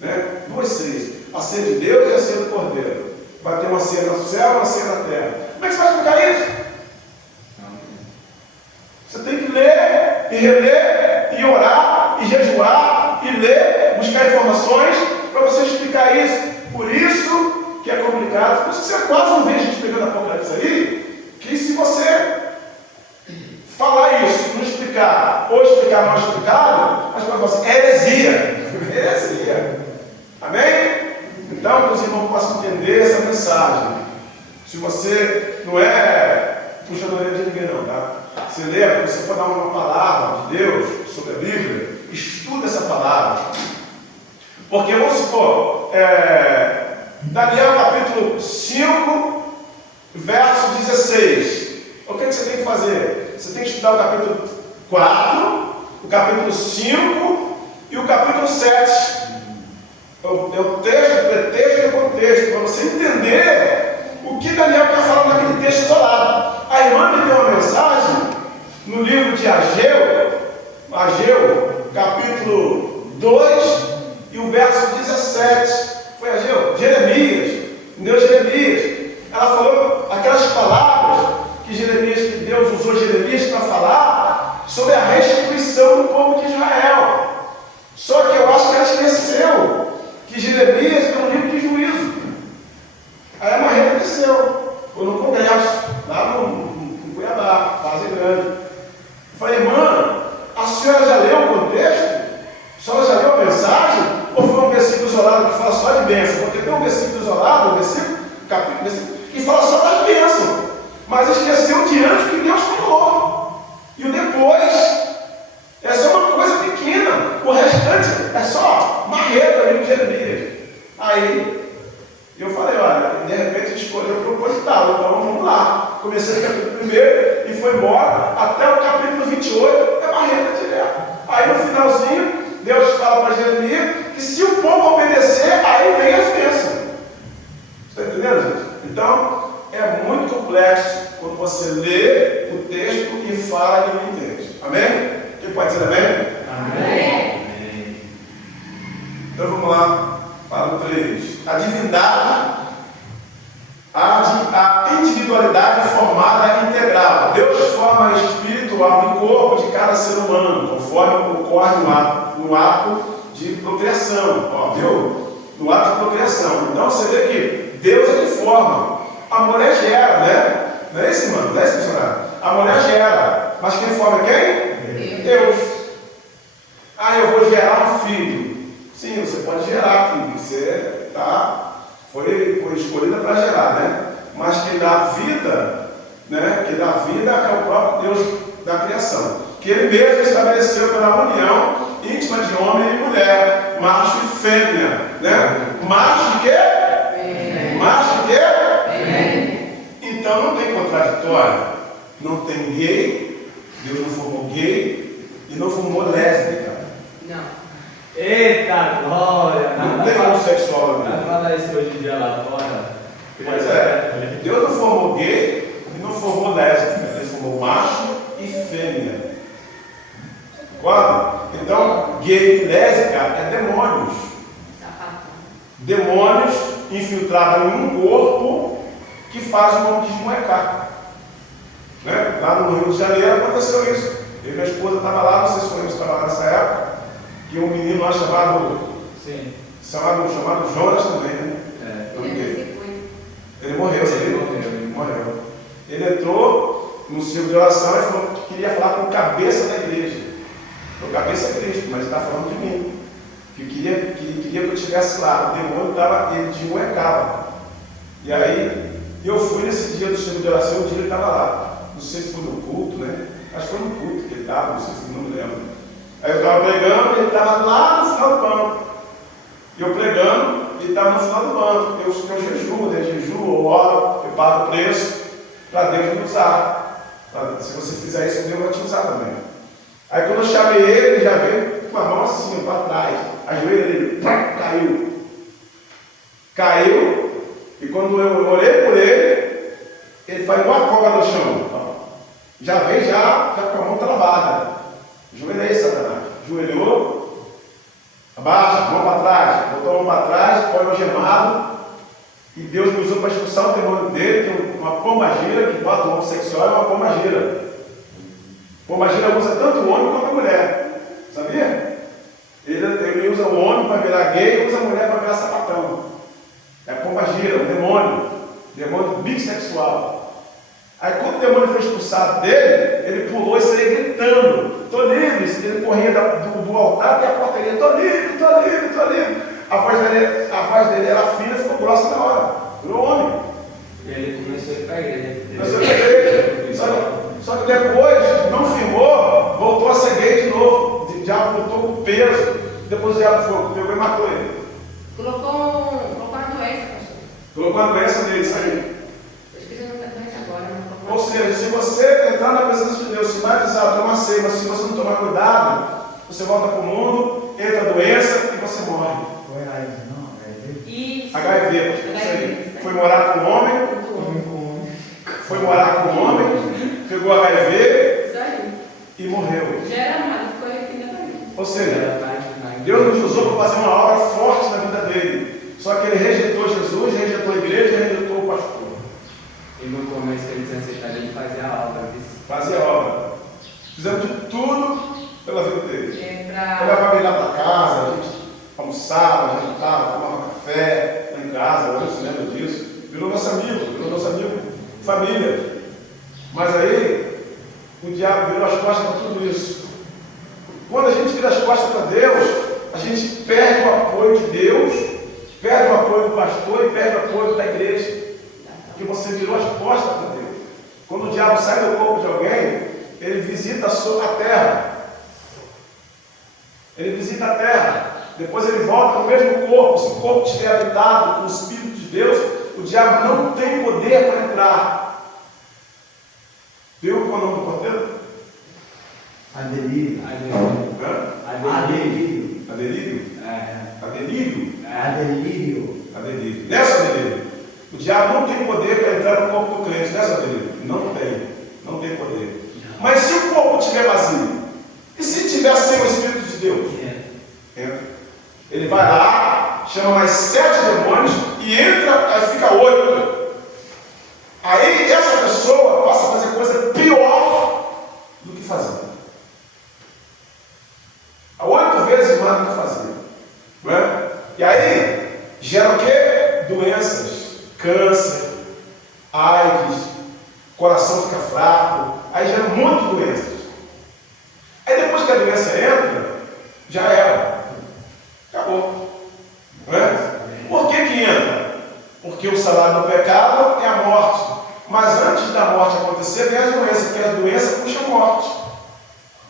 né? 2 seios, a ceia de Deus e a ceia do Cordeiro. Vai ter uma ceia no céu e uma ceia na terra. Como é que você vai explicar isso? Você tem que ler e reler e orar e jejuar e ler, buscar informações para você explicar isso. Por isso que é complicado. Por isso que você quase não vê a gente pegando Apocalipse aí, que se você falar isso, não explicar, ou explicar mal explicado, as pessoas falam assim, heresia. Heresia. Amém? Então, meus irmãos, possam entender essa mensagem. Se você não é puxando a orelha de ninguém não, tá? Você lê, quando você for dar uma palavra de Deus sobre a Bíblia, estuda essa palavra. Porque, vamos supor, Daniel capítulo 5, verso 16. O que você tem que fazer? Você tem que estudar o capítulo 4, o capítulo 5 e o capítulo 7. É o texto, o pretexto e o contexto, para você entender o que Daniel está falando naquele texto isolado. A irmã me deu uma mensagem no livro de Ageu, capítulo 2 e o verso 17. Foi Ageu, Jeremias, deu Jeremias. Ela falou aquelas palavras que Deus usou Jeremias para falar sobre a restituição do povo de Israel. Só que eu acho que ela esqueceu que Jeremias é um livro de juízo. Aí a Marreta desceu, foi no congresso, lá no Cuiabá, Fase Grande. Eu falei, irmã, a senhora já leu o contexto? A senhora já leu a mensagem? Ou foi um versículo isolado que fala só de bênção? Porque tem um versículo isolado, capítulo, que fala só das bênçãos, mas esqueceu de antes que Deus falou. E o depois é só uma coisa pequena, o restante é só marreta ali de Jeremias. Aí eu falei, olha, de repente escolheu o proposital, então vamos lá. Comecei o capítulo 1 e foi embora até o capítulo 28, é marreta direto. Aí no finalzinho, Deus fala para Jeremias que se o povo obedecer, aí vem as bênçãos. Está entendendo, gente? Então, é muito complexo quando você lê o texto e fala e não entende. Amém? Quem pode dizer amém? Amém. Então vamos lá para o 3. A divindade, a individualidade formada integral. Deus forma espírito, alma e corpo de cada ser humano, conforme ocorre no ato de procriação. Ó, viu? No ato de procriação. Então você vê que Deus é que forma. A mulher gera, né? Não é isso, irmão? Não é isso, missionário? A mulher gera. Mas quem forma quem? Deus. Ah, eu vou gerar um filho. Sim, você pode gerar filho. Você foi escolhida para gerar, né? Mas quem dá vida, né? Quem dá vida é o próprio Deus da criação. Que Ele mesmo estabeleceu pela união íntima de homem e mulher, macho e fêmea, né? Macho de quê? Macho de quê? Então não tem contraditório, não tem gay, Deus não formou gay e não formou lésbica. Não. Eita glória! Não tem homossexual. Vai falar isso hoje em dia lá fora? Pois é, Deus não formou gay e não formou lésbica, Ele formou macho e fêmea. Concorda? Então, gay e lésbica é demônios. Demônios infiltrados em um corpo que faz o nome desmoecar. Né? Lá no Rio de Janeiro aconteceu isso. Eu e minha esposa estavam lá, não sei se foi estava lá nessa época, que um menino lá chamado Jonas também, né? Ele morreu, ele morreu. Ele entrou no círculo de oração e falou que queria falar com o cabeça da igreja. O cabeça é Cristo, mas ele está falando de mim. que queria que eu estivesse lá. O demônio ele de um é cabo. E aí, eu fui nesse dia do estudo de oração, o dia ele estava lá. Não sei se foi no culto, né? Acho que foi no culto que ele estava, não sei se não me lembro. Aí eu estava pregando, ele estava lá no final do banco. E eu pregando, ele estava no final do banco. Eu jejuo, né? Jejuo, eu oro, eu pago o preço para Deus me usar. Se você fizer isso, Deus vai te usar também. Aí quando eu chamei ele já veio com a mão assim, para trás. A joelha dele caiu. Caiu. E quando eu olhei por ele faz uma cobra no chão. Já veio já com a mão travada. Joelhei, Satanás. Joelhou, abaixa, mão para trás, botou a mão para trás, foi algemado. E Deus me usou para expulsar o demônio dele, que é uma pombagira, que bota o homossexual, é uma pombagira. Pombagira usa tanto o homem quanto a mulher. Sabia? Ele usa o homem para virar gay e usa a mulher para virar sapatão. É pombagira, um demônio bissexual. Aí quando o demônio foi expulsado dele, ele pulou e saiu gritando: estou livre. Ele corria do altar até a portaria: estou livre, estou livre, estou livre. A voz dele era fina e ficou grossa na hora. Virou homem. E ele começou a ir para a igreja. Só que depois não firmou, voltou a ser gay de novo. O diabo voltou com peso. Depois o diabo pegou e matou ele. Colocou uma doença, pastor. Colocou a doença nele, isso aí. Eu esqueci o nome da doença agora. Ou seja, se você entrar na presença de Deus, se batizar, tomar ceia, mas se você não tomar cuidado, você volta para o mundo, entra a doença e você morre. Isso. HIV, isso aí. Foi morar com o homem, pegou HIV Isso aí. e morreu. Já era amado, ficou infinitamente. Ou seja, Deus nos usou para fazer uma obra forte na vida dele. Só que ele rejeitou Jesus, rejeitou a igreja, rejeitou o pastor. E no começo ele tinha aceitado, ele fazia a obra. Fazia a obra. Fizemos de tudo pela vida dele. Eu Para levava ele lá para casa, a gente almoçava, jantava, tomava café lá em casa, hoje você lembra disso. Virou nosso amigo, família. Mas aí, o diabo virou as costas para tudo isso. Quando a gente vira as costas para Deus, a gente perde o apoio de Deus, perde o apoio do pastor e perde o apoio da igreja. Porque você virou as costas para Deus. Quando o diabo sai do corpo de alguém, ele visita a terra. Ele visita a terra. Depois ele volta no mesmo corpo. Se o corpo estiver habitado com o Espírito de Deus, o diabo não tem poder para entrar. Viu qual é o nome do porteiro? Adelírio. Adelírio. Nessa Adelírio. O diabo não tem poder para entrar no corpo do crente. Nessa Adelírio. Não tem poder. Mas se o corpo estiver vazio, e se tiver sem o Espírito de Deus? Entra. Ele vai lá, chama mais 7 demônios e entra, aí fica 8. Aí essa pessoa passa a fazer coisa pior do que fazer. 8 vezes mais do que fazer. Não é? E aí gera o quê? Doenças, câncer, AIDS, coração fica fraco, aí gera um monte de doenças. Aí depois que a doença entra, já era. Acabou. Não é? Por que entra? Porque o salário do pecado é a morte. Mas antes da morte acontecer, vem a doença, porque a doença puxa a morte.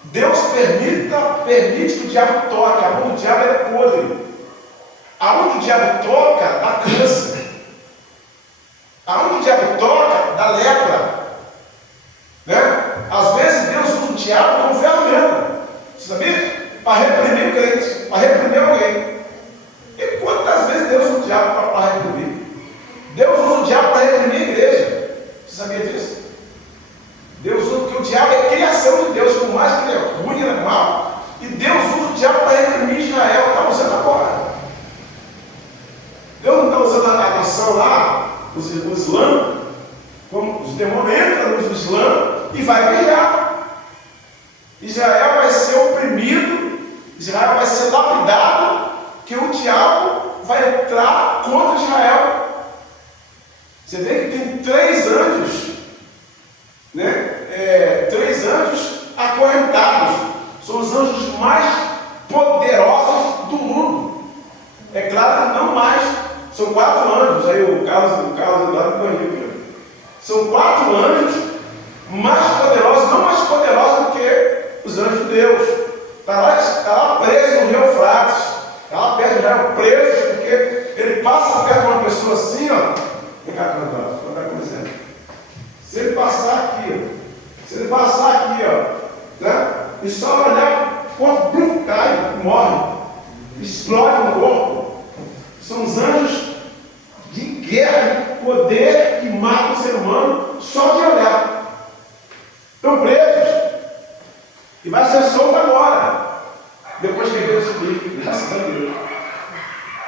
Deus permite que o diabo toque. A mão do diabo é podre. Aonde o diabo toca, dá câncer. Aonde o diabo toca, dá lepra. Né? Às vezes Deus usa o diabo como ferramenta. Você sabia? Para reprimir o crente, para reprimir alguém. E quantas vezes Deus usa o diabo para reprimir? Deus usa o diabo para reprimir a igreja. Você sabia disso? Deus usa, porque o diabo é criação de Deus, por mais que ele é ruim, ele é mau. E Deus usa o diabo para reprimir Israel, está usando agora. Deus não está usando a nação lá, o Islã, como os demônios entram no Islã e vai guerrear. Israel vai ser oprimido, Israel vai ser lapidado, que o diabo vai entrar contra Israel. Você vê que tem 3 anjos, né? 3 anjos acorrentados. São os anjos mais poderosos do mundo. É claro que não mais. São 4 anjos. Aí o Carlos agora me corrigiu. São 4 anjos mais poderosos, não mais poderosos do que os anjos de Deus. Está lá preso no rio Eufrates. Está lá perto do rio preso, porque ele passa perto de uma pessoa assim, ó. Vem cá, Cláudio, vou dar como exemplo. Se ele passar aqui, ó, né? E só olhar, o corpo blum, cai, morre, explode no corpo. São os anjos de guerra, de poder que matam o ser humano só de olhar. Estão presos. E vai ser solto agora. Depois que ele subir, graças a Deus.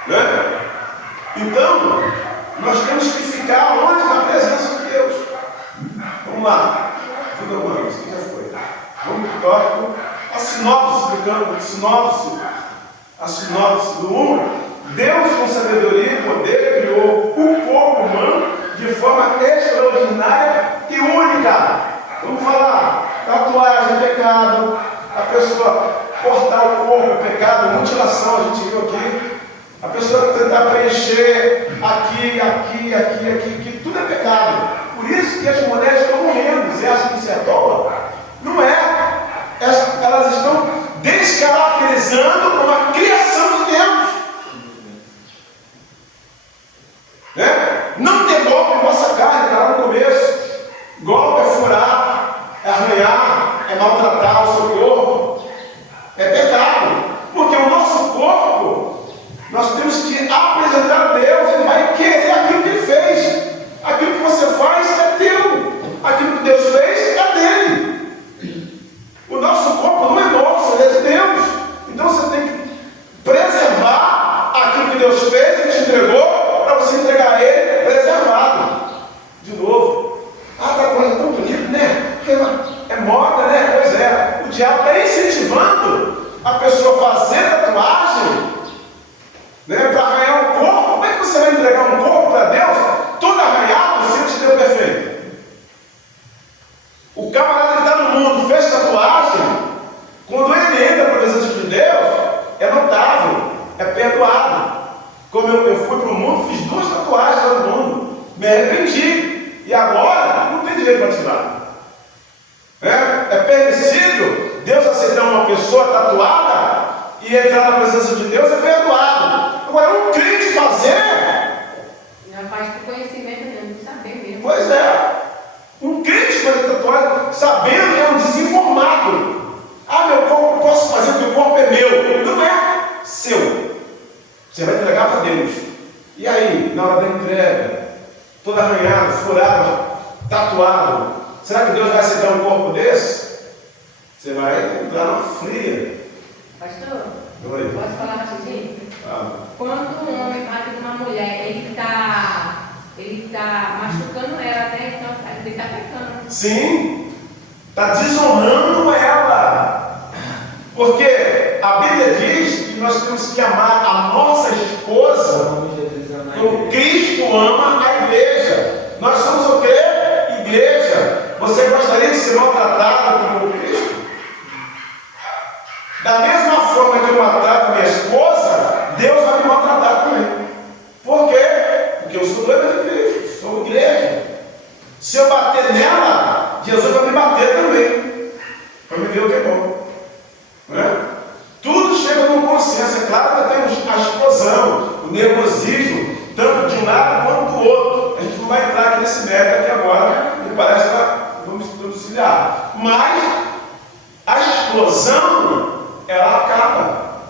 Né? Então, nós temos que ficar longe da presença de Deus. Vamos lá. Tudo alguma coisa, que já foi. Vamos para o tópico. A sinopse do 1. Deus, com sabedoria e poder, criou o corpo humano de forma extraordinária e única. Vamos falar, tatuagem é pecado, a pessoa cortar o corpo é pecado, mutilação, a gente viu aqui. A pessoa tentar preencher aqui, tudo é pecado. Por isso que as mulheres estão morrendo. Você acha que isso é à toa? Não é. Elas estão descaracterizando uma criação de Deus. Né? Não ter golpe em vossa carne, está lá no começo. Golpe é furar, é arranhar, é maltratar o seu corpo. É pecado. Porque o nosso corpo, nós temos que apresentar a Deus. Ele vai querer aquilo que Ele fez. Aquilo que você faz é teu. Aquilo que Deus fez é dele. O nosso corpo não é nosso, ele é de Deus. Então você tem que preservar aquilo que Deus fez e te entregou, para você entregar a Ele preservado. De novo. Tá coisa tão bonita, né? Porque é moda, né? Pois é. O diabo está incentivando a pessoa a fazer tatuagem, né? Para arranhar o corpo. Como é que você vai entregar um corpo para Deus todo arranhado se Ele te deu perfeito? O camarada que está no mundo fez tatuagem, quando ele entra para a presença de Deus, é notável, é perdoado. Como eu fui para o mundo, fiz 2 tatuagens lá no mundo, me arrependi, e agora não tem direito para tirar. É permissível Deus aceitar uma pessoa tatuada e entrar na presença de Deus, é perdoado. Agora, um crente fazer. Já faz por conhecimento mesmo, de saber mesmo. Pois é. Um crente fazer tatuagem sabendo que é um desinformado. Meu corpo, posso fazer, porque o corpo é meu. Não é seu. Você vai entregar para Deus. E aí, na hora da entrega, todo arranhado, furado, tatuado, será que Deus vai aceitar um corpo desse? Você vai entrar numa fria. Pastor, Oi. posso falar rapidinho? Ah. Quando um homem bate numa mulher, ele está machucando ela, até então ele está pecando. Sim, está desonrando ela. Porque a Bíblia diz que nós temos que amar a nossa esposa como Cristo ama a igreja. Nós somos o quê? Igreja. Você gostaria de ser maltratado como Cristo? Da mesma forma que eu maltrato minha esposa, Deus vai me maltratar também. Por quê? Porque eu sou noiva de Cristo, sou igreja. Se eu bater nela, Jesus vai me bater também, para me ver o que é bom. Não é? Tudo chega num consenso. É claro que temos a explosão, o nervosismo, tanto de um lado quanto do outro. A gente não vai entrar aqui nesse mérito aqui agora, me parece que vamos domiciliar. Mas a explosão, ela acaba.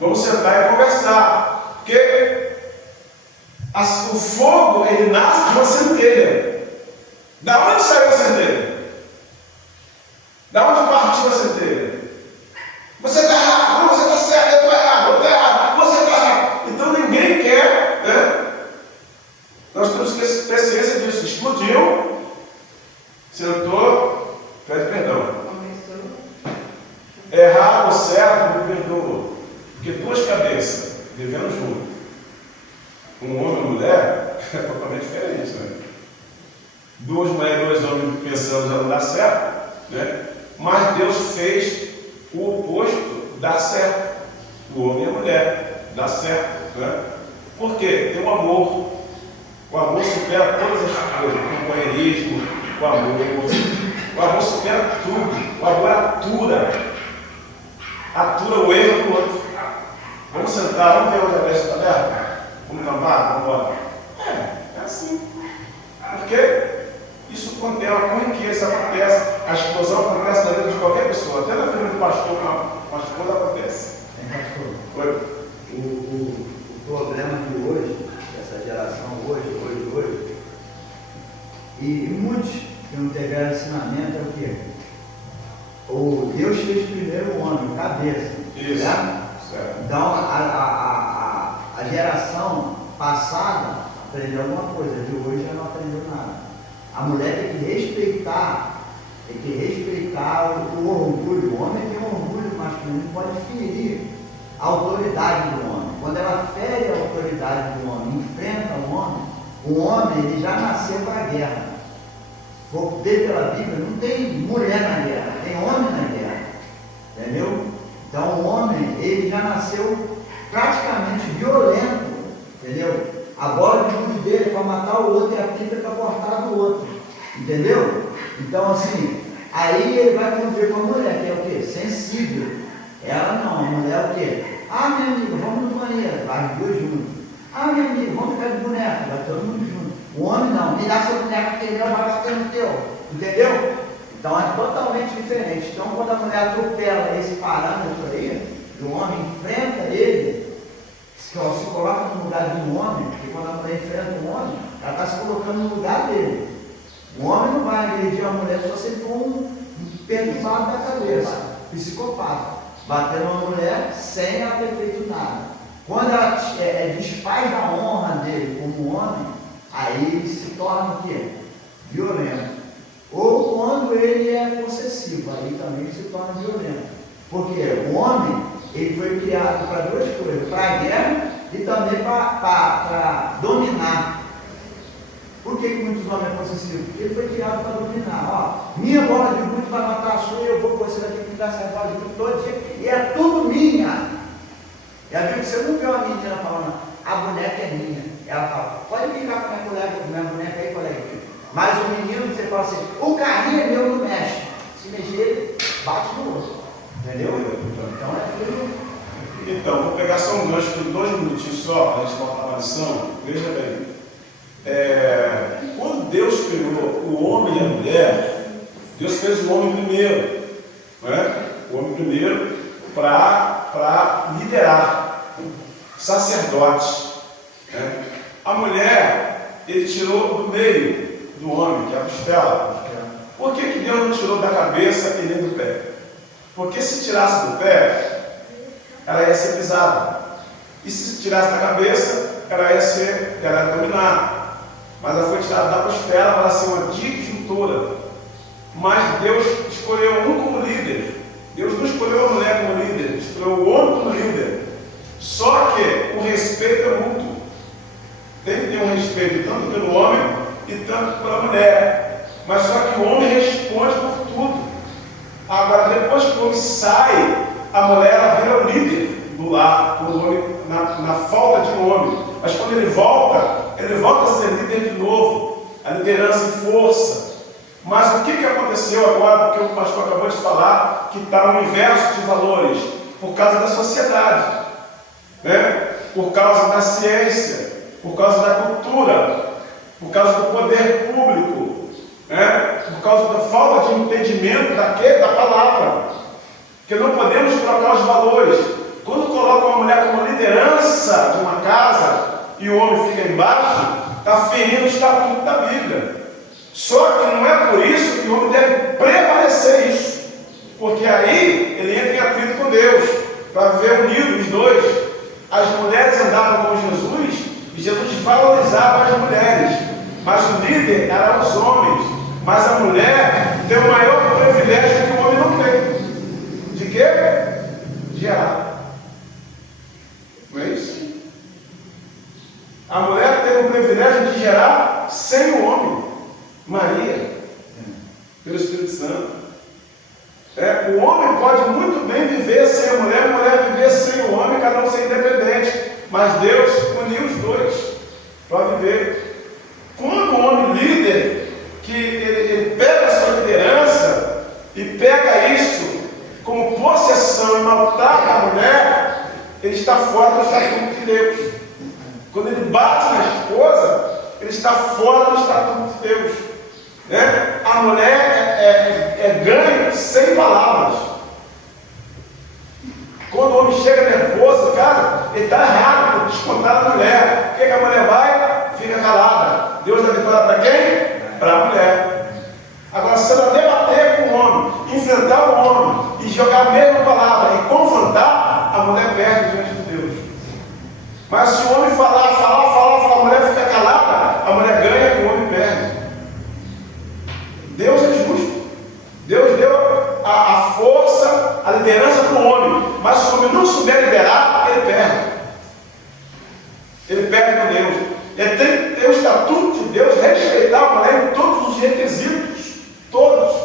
Vamos sentar e conversar. Porque o fogo, ele nasce de uma centelha. Da onde saiu a centelha? Da onde partiu a centelha? Você está errado, você está certo, eu estou errado, eu estou errado, você está errado. Então ninguém quer, né? Nós temos que ter ciência disso. Explodiu, sentou, pede perdão. Errado ou certo, me perdoa. Porque 2 cabeças vivendo junto, um homem e uma mulher, é totalmente diferente, né? 2 mulheres e 2 homens pensando já não dá certo, né? Mas Deus fez o oposto dar certo, o homem e a mulher. dá certo, né? Por quê? Tem um amor. O amor supera todas as coisas, o companheirismo, o amor supera tudo. O amor atura o erro do outro. Vamos sentar, vamos ver onde a festa está aberta? Vamos acampar? Vamos embora. É assim. Porque isso acontece, a corriqueza acontece, a explosão acontece na vida de qualquer pessoa, até na vida do pastor, com a esposa acontece. Pastor, o problema de hoje, essa geração hoje, e muitos que não tiveram ensinamento é o quê? O Deus fez primeiro o homem, cabeça. Isso. Certo? Então a geração passada aprendeu alguma coisa, de hoje já não aprendeu nada. A mulher tem que respeitar o orgulho. O homem tem um orgulho masculino, pode ferir a autoridade do homem. Quando ela fere a autoridade do homem, enfrenta o homem ele já nasceu para a guerra. Vou ver pela Bíblia, não tem mulher na guerra, tem homem na guerra. Entendeu? Então o homem, ele já nasceu praticamente violento, entendeu? A bola de gude dele é para matar o outro e a pipa é para cortar do outro, entendeu? Então assim, aí ele vai conviver com a mulher, que é o quê? Sensível. Ela não, a mulher é o quê? Ah, minha amiga, vamos no banheiro, vai os dois juntos. Ah, minha amiga, vamos ficar de boneca, vai todo mundo junto. O homem não, me dá essa boneca que ele vai bater no teu, entendeu? Então é totalmente diferente. Então quando a mulher atropela esse parâmetro aí, o homem enfrenta ele, se coloca no lugar de um homem, porque quando a mulher enfrenta um homem, ela está se colocando no lugar dele. O homem não vai agredir a mulher só se ele for um perturbado da cabeça, psicopata, batendo uma mulher sem ela ter feito nada. Quando ela desfaz da honra dele como homem, aí ele se torna o quê? Violento. Ou quando ele é possessivo, aí também se torna violento. Porque o homem, ele foi criado para duas coisas, para a guerra e também para dominar. Por que muitos homens são possessivos? Porque ele foi criado para dominar. Ó, minha bola de gude vai matar a sua e eu vou com você daqui que dá essa bola de gude todo dia. E é tudo minha. E às vezes você não vê uma menina falando, a boneca é minha. Ela fala, pode brincar com minha boneca aí, colega. Mas o menino, você fala assim, o carrinho é meu, não mexe. Se mexer, ele bate no outro. Entendeu? Então é tudo. Então, vou pegar só um gancho de 2 minutinhos só, para a gente voltar à lição. Veja bem. Quando Deus criou o homem e a mulher, Deus fez o homem primeiro. Não é? O homem primeiro para liderar, sacerdote. Né? A mulher, ele tirou do meio do homem, que é a costela. Por que Deus não tirou da cabeça e nem do pé? Porque se tirasse do pé, ela ia ser pisada. E se tirasse da cabeça, ela ia dominar. Mas ela foi tirada da costela para ser uma disjuntora. Mas Deus escolheu um como líder. Deus não escolheu a mulher como líder, escolheu o homem como líder. Só que o respeito é mútuo. Tem que ter um respeito tanto pelo homem e tanto pela mulher. Mas só que o homem responde por tudo. Agora, depois que o homem sai, a mulher ela vira o líder do lar, o homem, na falta de um homem. Mas quando ele volta a ser líder de novo, a liderança e força. Mas o que aconteceu agora, porque o pastor acabou de falar, que está o inverso de valores, por causa da sociedade, né? Por causa da ciência, por causa da cultura, por causa do poder público, né? Por causa da falta de entendimento da palavra, que não podemos trocar os valores. Quando coloca uma mulher como liderança de uma casa e o homem fica embaixo, está ferindo o estatuto da Bíblia. Só que não é por isso que o homem deve prevalecer isso, porque aí ele entra em atrito com Deus, para viver unido os dois. As mulheres andavam com Jesus e Jesus valorizava as mulheres, mas o líder era os homens. Mas a mulher tem o maior privilégio que o homem não tem. De quê? Gerar. Não é isso? A mulher tem o privilégio de gerar sem o homem. Maria, pelo Espírito Santo. O homem pode muito bem viver sem a mulher viver sem o homem, cada um ser independente. Mas Deus uniu os dois para viver. Quando o homem líder, que ele pega a sua liderança e pega isso como possessão e maltrata a mulher, ele está fora do estatuto de Deus. Quando ele bate na esposa, ele está fora do estatuto de Deus. Né? A mulher é ganho sem palavras. Quando o homem chega nervoso, cara, ele está errado por descontar a mulher. O que a mulher vai? Fica calada. Deus dá vitória para quem? Para a mulher. Agora, se ela debater com o homem, enfrentar o homem e jogar a mesma palavra e confrontar, a mulher perde diante de Deus. Mas se o homem falar, a mulher fica calada, a mulher ganha e o homem perde. Deus é justo. Deus deu a força, a liderança para o homem. Mas se o homem não souber liderar, ele perde. Ele perde com Deus. Ele tem que ter o estatuto de Deus, respeitar a mulher em todos os requisitos. Todos.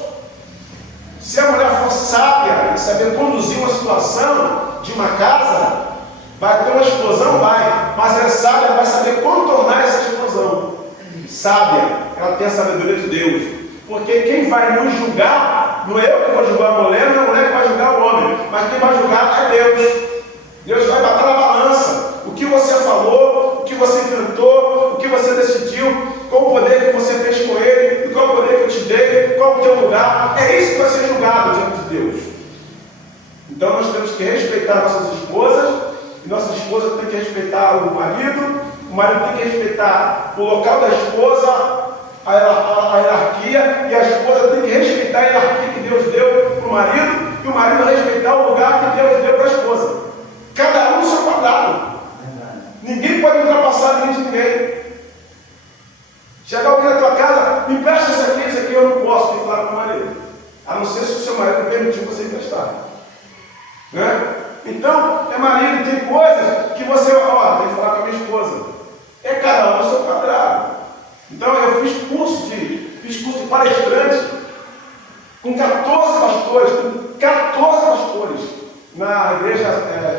Se a mulher for sábia e saber conduzir uma situação de uma casa, vai ter uma explosão? Vai. Mas ela é sábia, ela vai saber contornar essa explosão. Sábia, ela tem a sabedoria de Deus. Porque quem vai nos julgar, não é eu que vou julgar a mulher, não é a mulher que vai julgar o homem. Mas quem vai julgar é Deus. Deus vai botar na balança o que você falou, o que você enfrentou, o que você decidiu, qual o poder que você fez com ele, qual o poder que eu te dei, qual o teu lugar. É isso que vai ser julgado diante de Deus. Então nós temos que respeitar nossas esposas, e nossas esposas têm que respeitar o marido tem que respeitar o local da esposa, a hierarquia, e a esposa tem que respeitar a hierarquia que Deus deu para o marido, e o marido respeitar o lugar que Deus deu para a esposa. Cada um no seu quadrado. Ninguém pode ultrapassar a linha de ninguém. Chegar alguém na tua casa, me empresta isso aqui eu não posso, tem que falar com o marido. A não ser se o seu marido permitiu você emprestar. Né? Então, marido, tem coisas que você, tem que falar com a minha esposa. É cada um no seu quadrado. Então, eu fiz curso de palestrante com 14 pastores, na igreja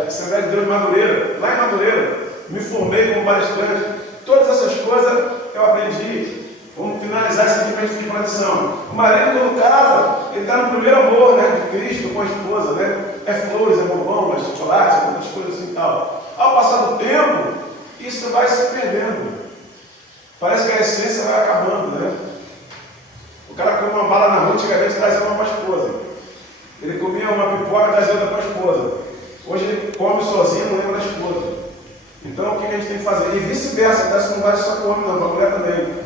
Assembleia de Deus de Madureira, lá em Madureira. Me formei como palestrante. Todas essas coisas eu aprendi. Vamos finalizar isso aqui para a gente ir para a lição. O marido, quando casa, ele está no primeiro amor, né, de Cristo com a esposa, né? É flores, é bombom, é chocolate, é outras coisas assim e tal. Ao passar do tempo, isso vai se perdendo. Parece que a essência vai acabando, né? O cara come uma bala na rua, antigamente trazia uma para a esposa. Ele comia uma pipoca, trazia outra para a esposa. Hoje ele come sozinho, não lembra da esposa. Então o que a gente tem que fazer? E vice-versa, isso não vale só com o homem, não, para a mulher também.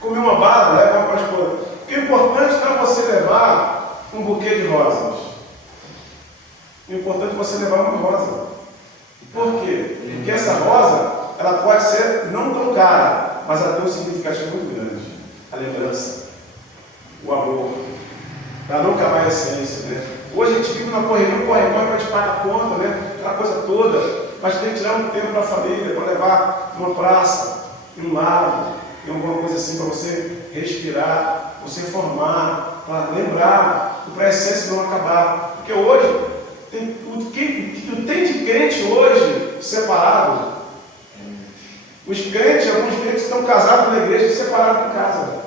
Comer uma bala, leva uma para a esposa. O importante não é você levar um buquê de rosas. O importante é você levar uma rosa. Por quê? Porque essa rosa, ela pode ser não tão cara, mas ela tem um significado muito grande. A lembrança, o amor, para não acabar a essência, né? Hoje a gente vive numa correria, corre para te pagar a conta, né? Aquela coisa toda. Mas tem que tirar um tempo para a família, para levar numa praça, em um lago, em alguma coisa assim, para você respirar, você formar, para lembrar, para a essência não acabar. Porque hoje, o que tem de crente hoje separado? Os crentes, alguns crentes estão casados na igreja e separados em casa.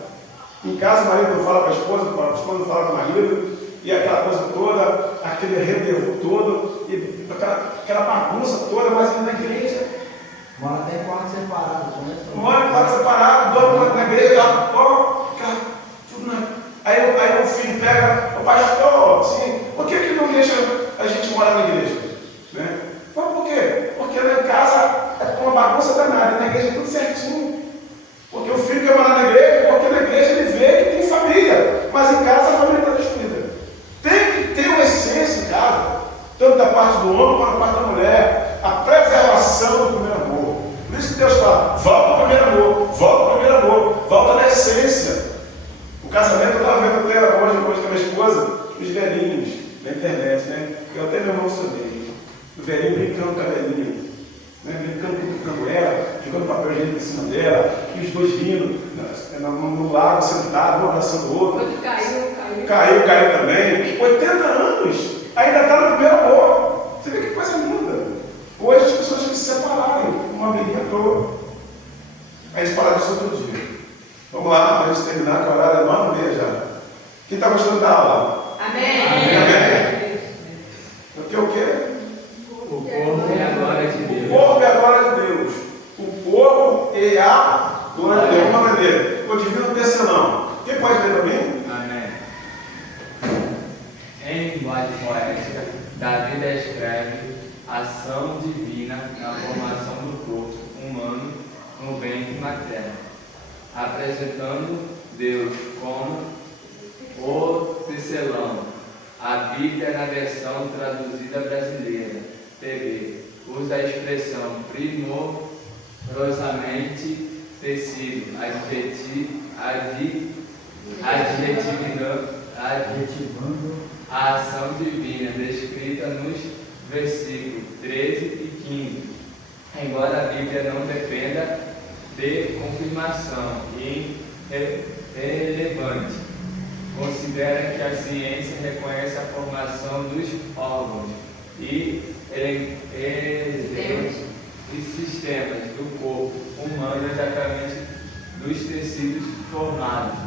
Em casa o marido não fala com a esposa não fala com o marido, e aquela coisa toda, aquele rendezvous todo, e aquela bagunça toda, mas na igreja. Mora até em quarto separado. Mora em quarto separado, dorme na igreja, tudo na... Aí o filho pega, o pastor, assim, por que não deixa a gente morar na igreja? Né? Mas por quê? Porque lá em casa é uma bagunça danada, na igreja é tudo certinho. Porque o filho quer morar na igreja, porque na igreja ele vê que tem família, mas em casa a família está destruída. Tem que ter uma essência em casa, tanto da parte do homem quanto da parte da mulher, a preservação do primeiro amor. Por isso que Deus fala, volta ao primeiro amor, volta ao primeiro amor, volta na essência. O casamento eu estava vendo até hoje com a minha esposa, os velhinhos na internet, né? Eu até me emocionei. O velhinho brincando com a velhinha, né? Brincando com ela, jogando papel higiênico em cima dela, e os dois rindo no lago, sentado, um abraçando o outro. Quando caiu. Caiu também. 80 anos, ainda está no primeiro amor. Você vê que coisa linda. Hoje as pessoas que se separaram. gostando da aula? Amém. Amém. Porque o quê? O corpo é a glória de O Deus. corpo é a glória de Deus. O corpo é a glória de Deus. Uma maneira. O divino tecelão. Quem pode ler para mim? Amém. Em linguagem poética, Davi descreve a ação divina na formação do corpo humano no ventre materno, apresentando Deus como o tecelão. A Bíblia, na versão traduzida brasileira, TB, usa a expressão primorosamente tecido, adjetivando a ação divina descrita nos versículos 13 e 15. Embora a Bíblia não dependa de confirmação irrelevante, considera que a ciência reconhece a formação dos órgãos e sistemas do corpo humano, exatamente dos tecidos formados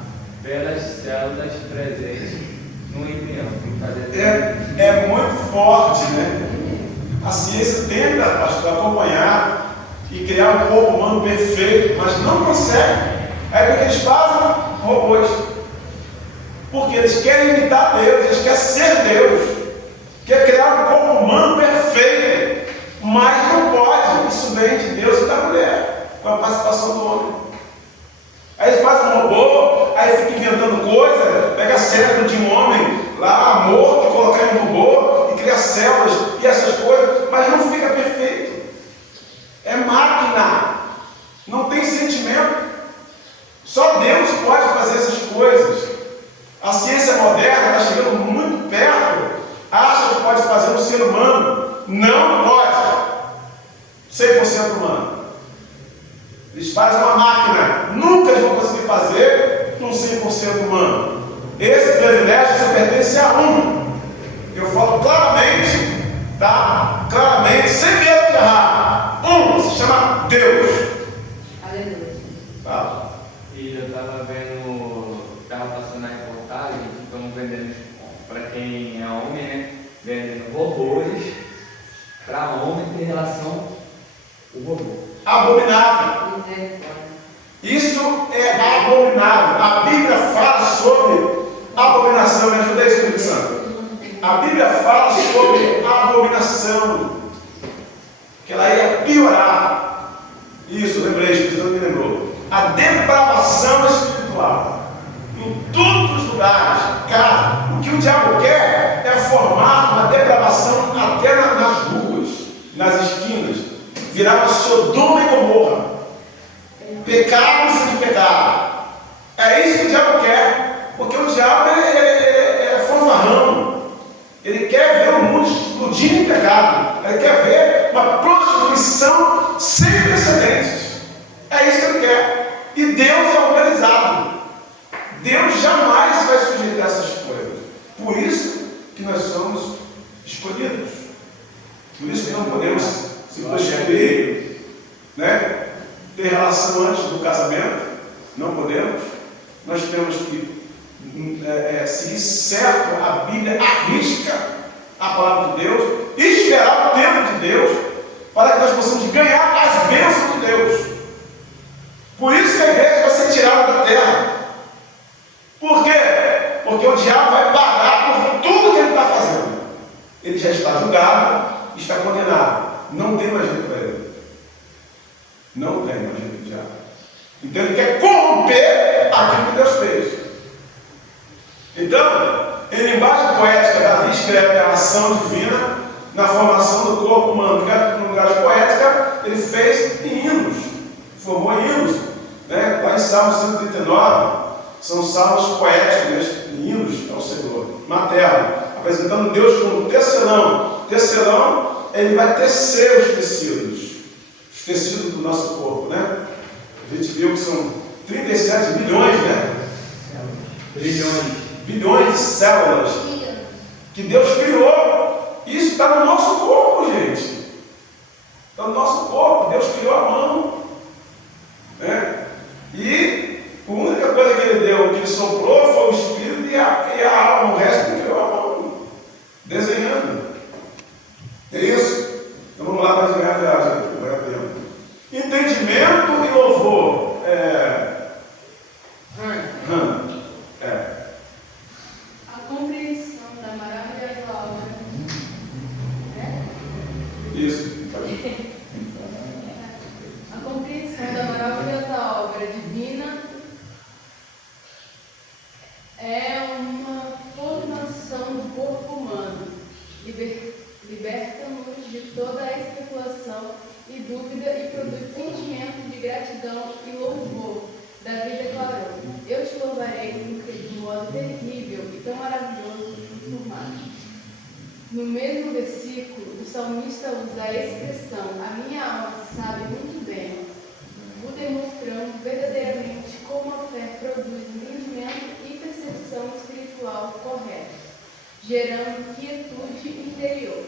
pelas células presentes no embrião. É muito forte, né? A ciência tenta acompanhar e criar um corpo humano perfeito, mas não consegue. Aí o que eles fazem? Robôs. Porque eles querem imitar Deus, eles querem ser Deus. Quer criar um corpo humano perfeito, mas não pode. Isso vem de Deus e da mulher, com a participação do homem. Aí eles fazem um robô, aí fica inventando coisa, pega cérebro de um homem lá morto, colocar em um robô e cria células e essas coisas, mas não fica perfeito. É máquina, não tem sentimento. Só Deus pode fazer essas coisas. A ciência moderna está chegando muito perto, acha que pode fazer um ser humano. Não pode. 100% humano. Eles fazem uma máquina. Nunca eles vão conseguir fazer um 100% humano. Esse privilégio só pertence a um. Eu falo claramente, tá? Claramente, sem medo de errar. Um se chama Deus. Aleluia. Tá? E eu estava passando na reportagem que estão vendendo, para quem é homem, né? Vendendo robôs para homem ter relação com o robô. Abominável. Misericórdia. Isso é abominável. A Bíblia fala sobre abominação. Me ajuda aí, Espírito Santo. A Bíblia fala sobre abominação. Que ela ia piorar. Isso, lembrei, Espírito Santo me lembrou. A depravação espiritual. Em todos os lugares. Cara, o que o diabo quer é formar uma depravação até nas ruas, nas esquinas. Virar uma Sodoma e Gomorra. Pecado sem pecado. É isso que o diabo quer. Porque o diabo é fanfarrão. Ele quer ver o mundo explodindo em pecado. Ele quer ver uma prostituição sem precedentes. É isso que ele quer. E Deus é organizado. Deus jamais vai sujeitar essas coisas. Por isso que nós somos escolhidos. Por isso que não podemos se prostituir, né? Ter relação antes do casamento. Não podemos. Nós temos que seguir certo. A Bíblia arrisca a palavra de Deus e esperar o tempo de Deus para que nós possamos ganhar as bênçãos de Deus. Por isso que a igreja vai ser tirada da terra. Por quê? Porque o diabo vai pagar por tudo que ele está fazendo. Ele já está julgado e está condenado. Não tem mais jeito para ele. Não tem mais jeito do diabo. Então ele quer corromper aquilo que Deus fez. Então, em linguagem poética, Davi escreve a ação divina na formação do corpo humano. No linguagem poética, ele fez em hinos. Formou em hinos. Né? Lá em Salmo 139, são salmos poéticos, né? Hinos ao Senhor, materno, apresentando Deus como tecelão. Tecelão, ele vai tecer os tecidos do nosso corpo, né? A gente viu que são 37 bilhões, né? Bilhões de células que Deus criou. Isso está no nosso corpo, gente. Está no nosso corpo. Deus criou a mão, né? E a única coisa que ele deu, que ele soprou, foi o Espírito e a entendimento e louvor. A compreensão da maravilhosa obra. Isso. A compreensão da maravilhosa obra divina é uma formação do corpo humano, liberta-nos de toda a especulação e dúvida e produz sentimento de gratidão e louvor. Davi declarou: eu te louvarei porque de modo terrível e tão maravilhoso me formaste. No mesmo versículo, o salmista usa a expressão a minha alma sabe muito bem, o demonstrando verdadeiramente como a fé produz entendimento e percepção espiritual correta, gerando quietude interior.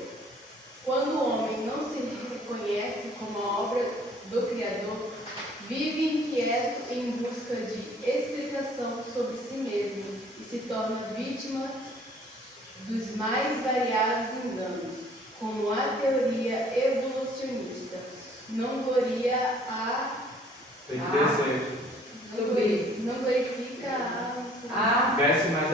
Quando o homem não se reconhece como a obra do Criador, vive inquieto em busca de explicação sobre si mesmo e se torna vítima dos mais variados enganos, como a teoria evolucionista. Não gloria a... Não glorifica a... Desce mais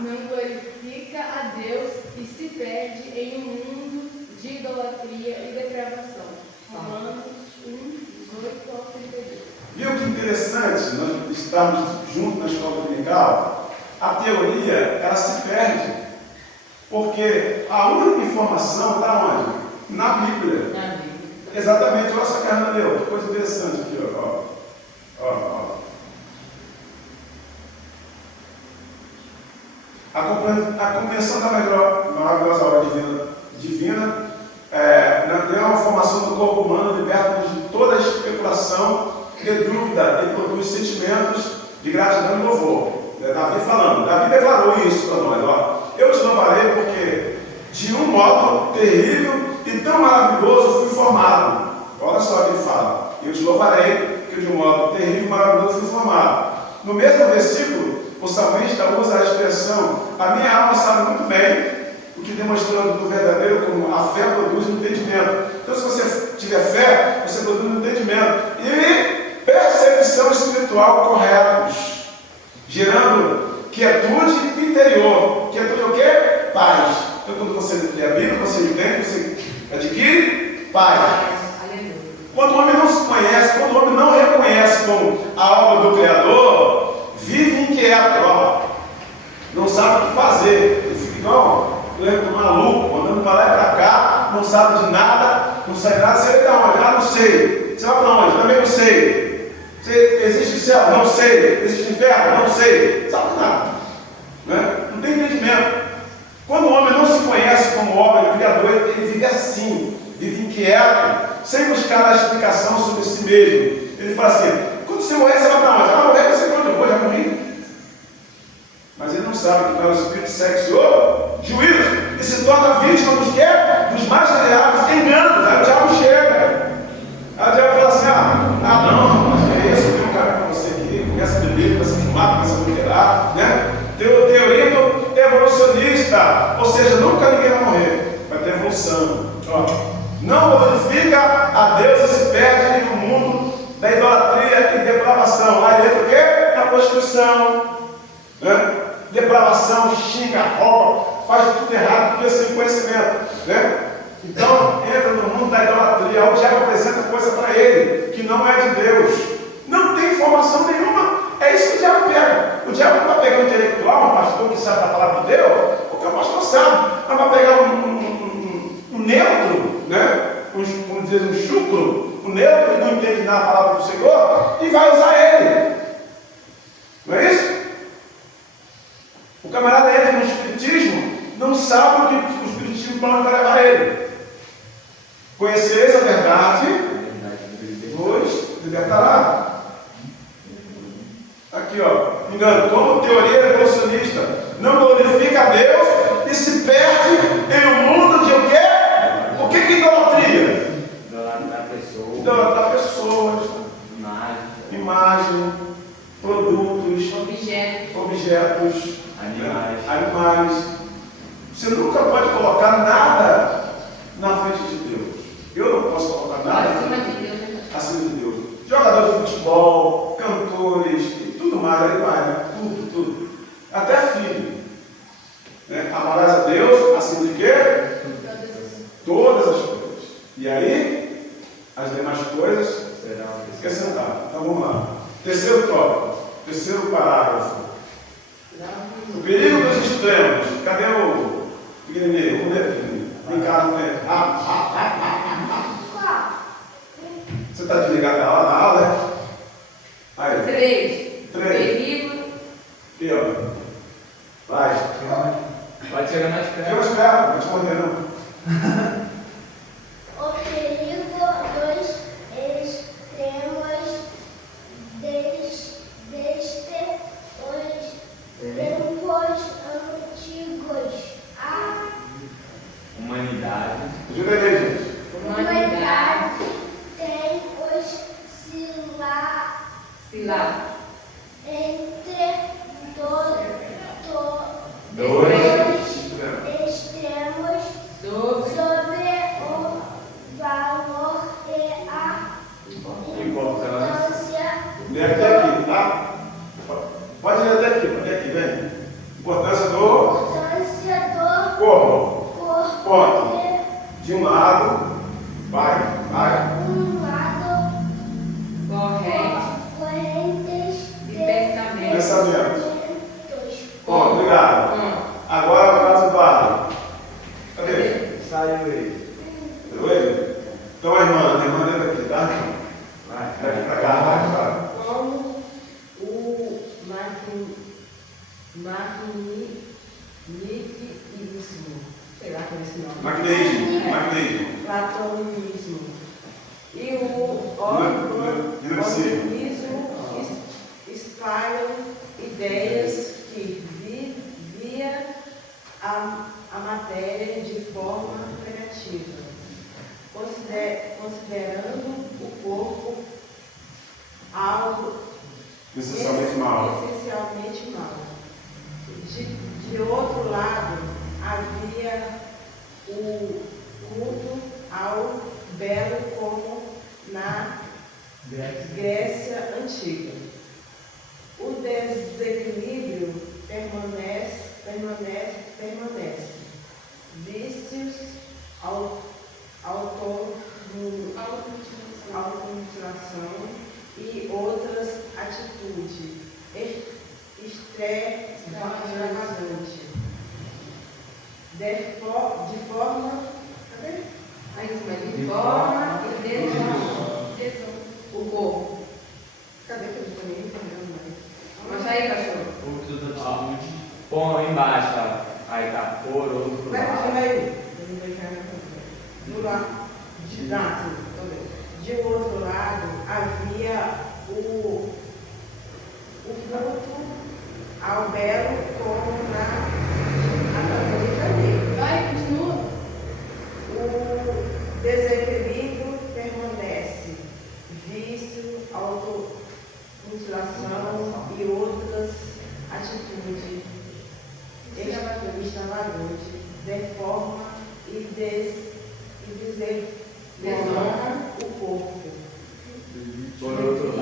Não glorifica a Deus e se perde em um mundo de idolatria e depravação. Romanos 1, 18 ao 32. Viu que interessante nós estarmos juntos na escola dominical? A teoria, ela se perde, porque a única informação está onde? Na Bíblia. Exatamente, olha essa carne deu, que coisa interessante aqui, ó. A compreensão da maravilhosa obra divina é uma formação do corpo humano, liberta-nos de toda a especulação e dúvida e produz sentimentos de gratidão e louvor. Davi falando, Davi declarou isso para nós, ó. Eu te louvarei porque de um modo terrível e tão maravilhoso fui formado. Olha só o que ele fala. Eu te louvarei porque de um modo terrível e maravilhoso fui formado. No mesmo versículo, o salmista usa a expressão a minha alma sabe muito bem, o que demonstrando do verdadeiro como a fé produz um entendimento. Então, se você tiver fé, você produz um entendimento e percepção espiritual corretos, gerando quietude interior. Quietude é o quê? Paz. Então, quando você lê a Bíblia, você entende, você adquire paz. Quando o homem não se conhece, quando o homem não reconhece como a obra do Criador, vive inquieto, ó. Não sabe o que fazer. Ele fica igual um maluco, andando para lá e para cá, não sabe de nada, não sabe nada. Você vai para onde? Ah, não sei. Você vai para onde? Também não sei. Existe céu? Não sei. Existe inferno? Não sei. Não sabe nada. Né? Não tem entendimento. Quando o homem não se conhece como obra do Criador, ele vive assim, vive inquieto, sem buscar a explicação sobre si mesmo. Ele fala assim: quando você morrer, você vai para onde? Ah, morrer, você para onde eu vou? Já morri. Mas ele não sabe que para o espírito sexo juízo, e se torna vítima dos quê? Dos mais variados enganos. Aí o diabo chega. Aí o diabo fala assim: não, mas é isso, tem um cara com você aqui, começa a beber, começa a fumar, começa a adulterar, né? Teoria do evolucionista, ou seja, nunca ninguém vai morrer, vai ter evolução. Ó, não glorifica a Deus e se perde no mundo da idolatria e depravação. Aí entra o quê? Na prostituição, né? Depravação, xinga, rouba, faz tudo errado, porque sem conhecimento, né? Então entra no mundo da idolatria. O diabo apresenta coisa para ele que não é de Deus, não tem informação nenhuma. É isso que o diabo pega. O diabo não vai pegar um intelectual, um pastor que sabe da palavra de Deus, porque o pastor sabe, mas vai pegar um neutro, né? Vamos dizer, um chucro, um neutro que não entende nada da palavra do Senhor, e vai usar ele. Não é isso? O camarada entra no espiritismo, não sabe o que o espiritismo vai levar ele. Conheceis a verdade, vos libertará. Aqui, ó, engano, como teoria evolucionista, não glorifica a Deus e se perde em um mundo de o quê? O que é idolatria? Idolatrar pessoas, imagem, produtos, objetos, animais. Você nunca pode colocar nada na frente de Deus. Ireneu, vamos ler aqui. Vem cá na frente. Você está desligado da aula, né? Aí. 3. 3. Perigo. Aqui, ó. Vai. Pode chegar mais Chega perto. mais perto, não vai te morder, não. O perigo dos extremos deste os tempos antigos. A Humanidade. Ajuda aí, gente. humanidade tem os Cilado. entre dois extremos sobre o valor e a importância Lê até aqui, tá? Pode ler até aqui, vem. Importância do corpo. Ponto. De um lado, vai. Correntes de pensamento. Pensamento. Bom, obrigado. Agora o caso do barro. Cadê? Saiu ele. Viu ele? Então a irmã dentro aqui, tá? Vai. Daqui pra cá, vai. Como o magnetismo, sei lá qual é esse nome. Magnetismo. Platonismo. E o Dinamismo. organismo espalham ideias que via a matéria de forma negativa, considerando o corpo algo Essencialmente mal. De outro lado, havia o culto ao belo como na Grécia Antiga. O desequilíbrio permanece. Vícios, automutilação e outras atitudes extravagantes. De forma Aí em cima, de forma e desonra o corpo. Cadê que eu não tô nem entendendo mais? Mas aí, pastor. Bom, embaixo, ó. Aí tá por outro Vai lado. aí. Do lado de outro lado havia o culto ao belo como na Vai, continua. o desequilíbrio permanece, vício, automutilação e outras atitudes extravagantes, deforma e desonra o corpo. Por outro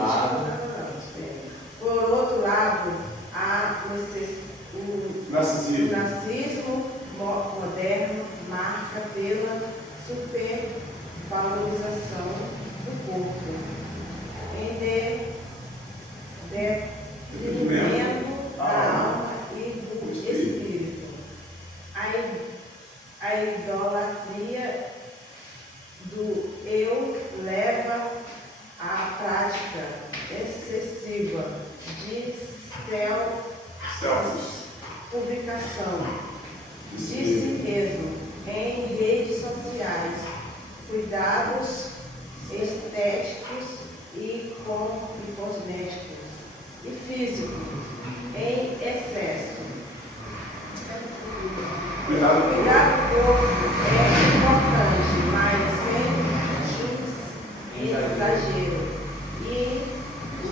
lado, há o Narcisismo. narcisismo moderno marca pela supervalorização do corpo, em detrimento da alma e do espírito. A idolatria do eu leva à prática excessiva de publicação de si mesmo em redes sociais, cuidados estéticos e cosméticos e físicos em excesso. Cuidar do corpo é importante, mas sem exagero. E o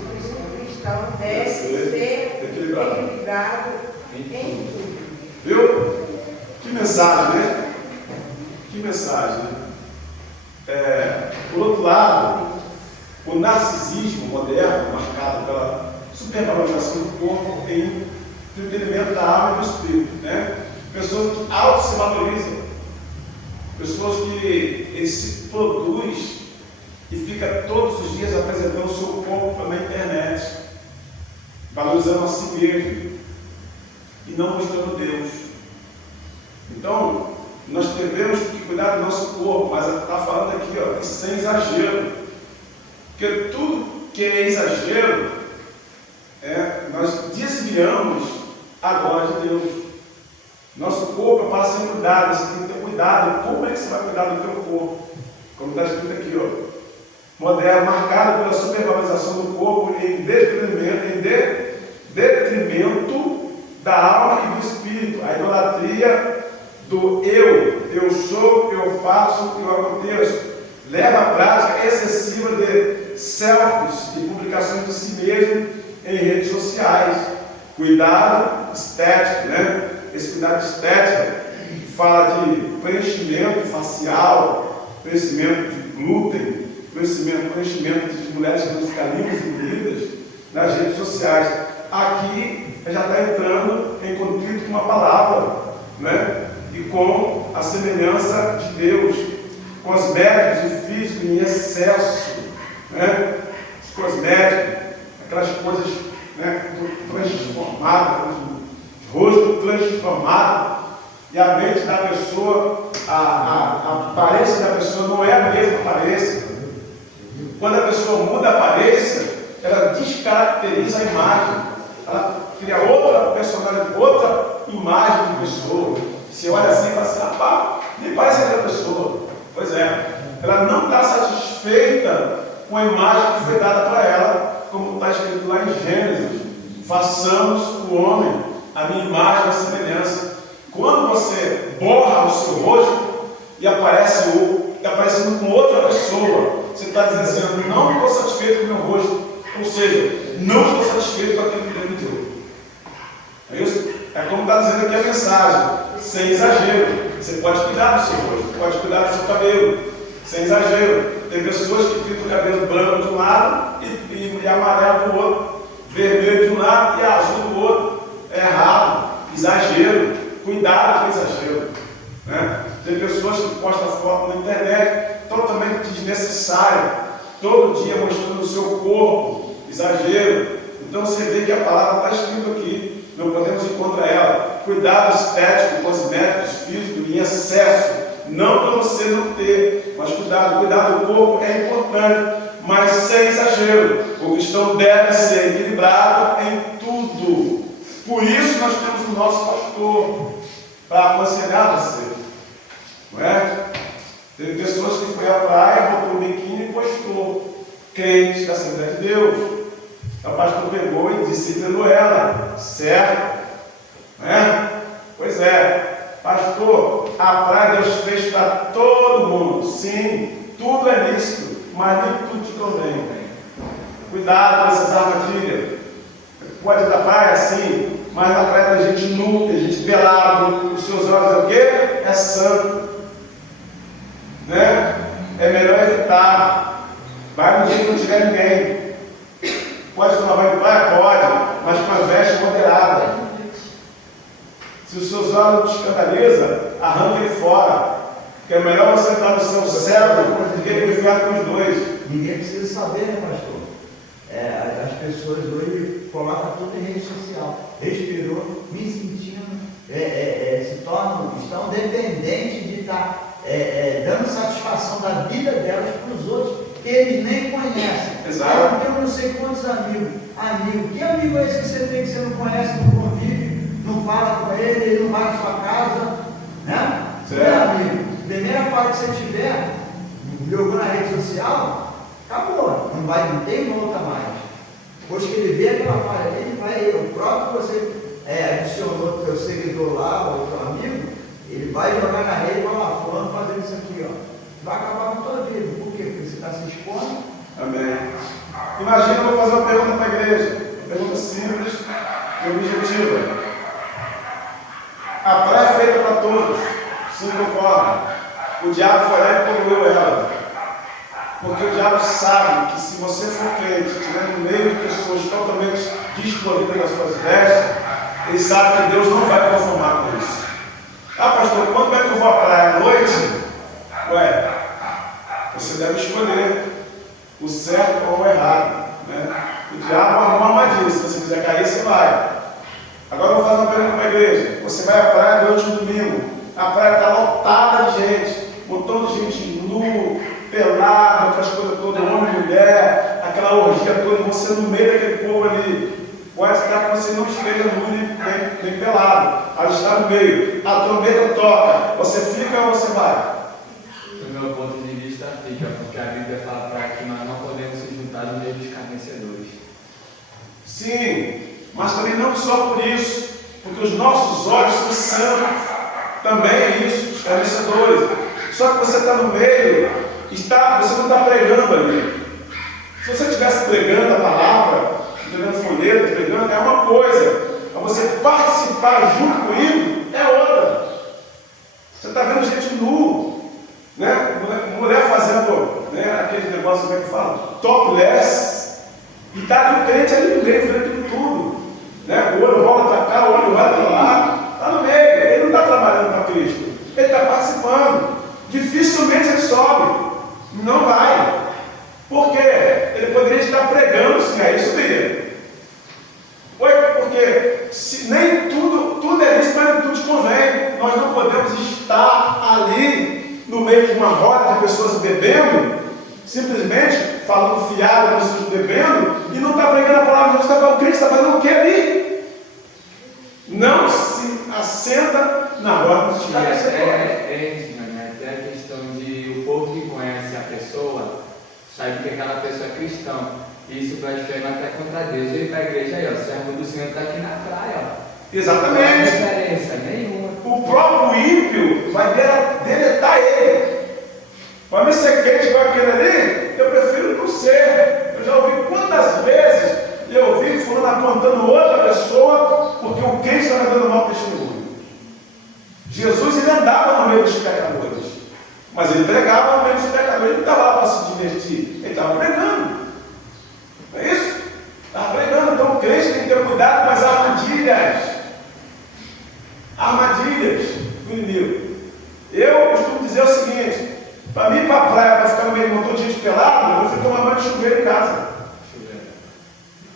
cristão deve ser equilibrado em tudo. Viu? Que mensagem, né? Que mensagem, né? Por outro lado, o narcisismo moderno, marcado pela supervalorização do corpo em detrimento da alma e do espírito, né? Pessoas que auto se valorizam, pessoas que se produz e fica todos os dias apresentando o seu corpo na internet, valorizando a si mesmo e não mostrando Deus. Então, nós devemos cuidar do nosso corpo, mas está falando aqui, ó, sem exagero. Porque tudo que é exagero, nós desviamos a glória de Deus. Nosso corpo é para ser cuidado, você tem que ter cuidado. Como é que você vai cuidar do teu corpo? Como está escrito aqui, ó. Moderno, marcado pela supervalorização do corpo em detrimento da alma e do espírito. A idolatria do eu sou, eu faço, eu aconteço. Leva à prática excessiva de selfies, de publicações de si mesmo em redes sociais. Cuidado estético, né? Esse cuidado estético fala de preenchimento facial, preenchimento de glúten, preenchimento de mulheres que vão ficar lindas e bonitas nas redes sociais. Aqui já está entrando em conflito com uma palavra, né? E com a semelhança de Deus, cosméticos e físico em excesso, né? Os cosméticos, aquelas coisas, né, transformadas, rosto transformado, e a mente da pessoa, a aparência da pessoa não é a mesma aparência. Quando a pessoa muda a aparência, ela descaracteriza a imagem, ela cria outra personalidade, outra imagem de pessoa. Você olha assim e fala assim, rapaz, nem parece aquela pessoa. Pois é, ela não está satisfeita com a imagem que foi dada para ela, como está escrito lá em Gênesis: façamos o homem a minha imagem e a semelhança. Quando você borra o seu rosto e aparece aparecendo com outra pessoa, você está dizendo assim, eu não estou satisfeito com o meu rosto, ou seja, não estou satisfeito com aquilo que Deus me deu. É isso? É como está dizendo aqui a mensagem, sem exagero. Você pode cuidar do seu rosto, pode cuidar do seu cabelo, sem exagero. Tem pessoas que pintam o cabelo branco de um lado e amarelo do outro, vermelho de um lado e azul do outro. É errado, exagero, cuidado com exagero, né? Tem pessoas que postam foto na internet totalmente desnecessária, todo dia mostrando o seu corpo, exagero. Então você vê que a palavra está escrita aqui, não podemos ir contra ela. Cuidado estético, cosméticos, físico em excesso, não para você não ter, mas cuidado do corpo é importante, mas sem exagero. O cristão deve ser equilibrado em tudo. Por isso nós temos o nosso pastor para aconselhar você, não é? Teve pessoas que foi à praia, botou o biquíni e postou, crente da Assembleia de Deus. O pastor pegou e disciplinou ela, certo? Não é? Pois é, pastor, a praia Deus fez para todo mundo, sim, tudo é lícito, mas nem tudo te convém. Cuidado com essas armadilhas. Pode ir da praia, sim, mas na praia tem gente nua, tem gente pelado, os seus olhos é o quê? É santo, né? É melhor evitar. Vai no dia que não tiver ninguém. Pode tomar banho de praia? Pode, mas com a veste moderada. Se os seus olhos te escandalizam, arranca ele fora. Porque é melhor você estar no seu céu do que no inferno com os dois. Ninguém precisa saber, né, pastor? As pessoas hoje colocam tudo em rede social. Respirou, me sentindo, estão dependentes de estar dando satisfação da vida delas para os outros, que eles nem conhecem. Exato. Eu não sei quantos amigos. Que amigo é esse que você tem que você não conhece, não convive, não fala com ele não vai na sua casa, né? Certo. Amigo, primeira parte que você tiver, jogou na rede social, acabou, não tem volta mais. Depois que ele vê aquela falha ali, o próprio você adicionou teu seguidor lá, ou teu amigo, ele vai jogar na rede e vai lá, fulano fazendo isso aqui, ó. Vai acabar com a tua vida. Por quê? Porque você está se expondo. Amém. Imagina, eu vou fazer uma pergunta para a igreja. Uma pergunta simples e objetiva. A praia é feita para todos. Sim, concordo. O diabo foi lá e poluiu ela. Porque o diabo sabe que se você for crente, estiver no meio de pessoas totalmente desprovidas das suas ideias, ele sabe que Deus não vai conformar com isso. Ah, pastor, quando é que eu vou à praia? À noite? Ué, você deve escolher o certo ou o errado, né? O diabo arruma uma armadilha. Se você quiser cair, você vai. Agora eu vou fazer uma pergunta para a igreja. Você vai à praia durante um domingo. A praia está lotada gente, um montão de gente nu, pelado, aquelas coisas todas, homem e mulher, aquela orgia toda, você no meio daquele povo ali. Pode ficar que você não esteja nu nem pelado, a gente está no meio, a trombeta toca, você fica ou você vai? Do meu ponto de vista, fica, porque a Bíblia fala para que nós não podemos se juntar no meio dos escarnecedores. Sim, mas também não só por isso, porque os nossos olhos são santos, também é isso, os escarnecedores. Só que você está no meio, você não está pregando ali. Se você estivesse pregando a palavra, pregando folheto, pregando, é uma coisa. Mas você participar junto comigo é outra. Você está vendo gente nu, né? Mulher fazendo, né, aquele negócio, como é que fala? Topless. E está ali o crente ali no meio, vendo tudo. Né? O olho volta para cá, o olho vai para lá. Está no meio. Ele não está trabalhando para Cristo. Ele está participando. Dificilmente ele sobe. Não vai. Por quê? Ele poderia estar pregando, se é isso mesmo. Porque se nem tudo é isso, mas tudo te convém. Nós não podemos estar ali no meio de uma roda de pessoas bebendo, simplesmente falando fiado, pessoas bebendo, e não está pregando a palavra de Deus, está falando, Cristo está fazendo o que ali? Não se assenta na roda dos escarnecedores. Até a questão de o povo que conhece a pessoa sabe que aquela pessoa é cristã. Isso blasfema até contra Deus. Ele vai à igreja aí, ó, o servo do Senhor está aqui na praia, ó. Exatamente. Não tem diferença nenhuma. O próprio ímpio vai deletar ele. Para mim ser crente igual aquele ali, eu prefiro não ser. Eu já ouvi quantas vezes eu ouvi fulano apontando outra pessoa porque o crente estava dando mau testemunho. Jesus ele andava no meio dos pecadores, mas ele pregava no meio dos pecadores, ele não estava lá para se divertir, ele estava pregando. Não é isso? Estava pregando. Então o crente tem que ter cuidado com as armadilhas do inimigo. Eu costumo dizer o seguinte: para mim ir para a praia, para ficar no meio de um montão de gente pelado, eu prefiro tomar banho de chuveiro em casa.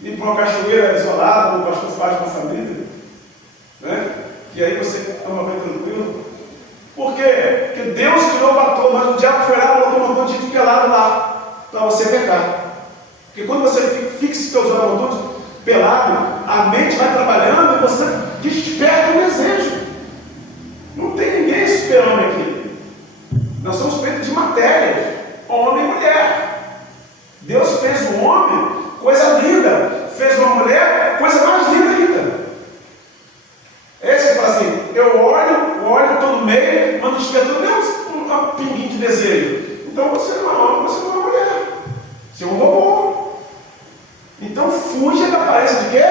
Ir para uma cachoeira isolada, como o pastor faz com a família, né? E aí você toma banho tranquilo. Por quê? Porque Deus criou para todos, mas o diabo foi lá e botou um montão de gente pelado lá, para você pecar. Porque quando você fixa seus olhos pelado, a mente vai trabalhando e você desperta o desejo. Não tem ninguém super-homem aqui. Nós somos feitos de matéria, homem e mulher. Deus fez o homem coisa linda, fez uma mulher coisa mais linda ainda. Esse que fala assim: eu olho, estou no meio, mas não despertou nem um pinguinho de desejo. Então você não é homem, você não é mulher. Você é um robô. Então fuja da aparência de quê?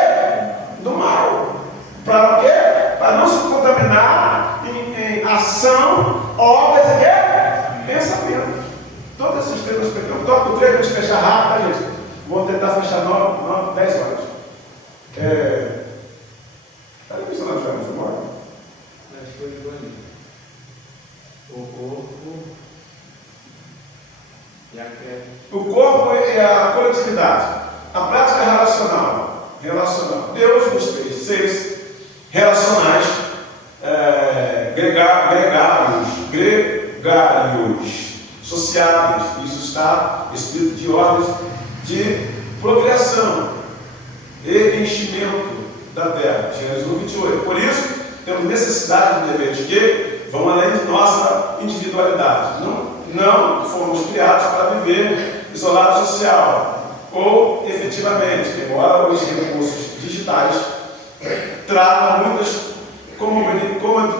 Do mal. Para o quê? Para não se contaminar em ação, obras e quê? Pensamentos. Todos esses temas pegamos. Toca o treino para a gente fechar rápido, tá, gente? Vamos tentar fechar 9, 10 horas. Está ali funcionando já, não foi embora? Acho que eu ali. O corpo e a fé. O corpo é a coletividade. A prática relacional. Deus nos fez seres relacionais, gregários, sociáveis. Isso está escrito de ordens de procriação e enchimento da terra. Gênesis 1:28. Por isso, temos necessidade de deveres que vão além de nossa individualidade. Não fomos criados para viver isolado social. Ou, efetivamente, embora os recursos digitais tragam muitas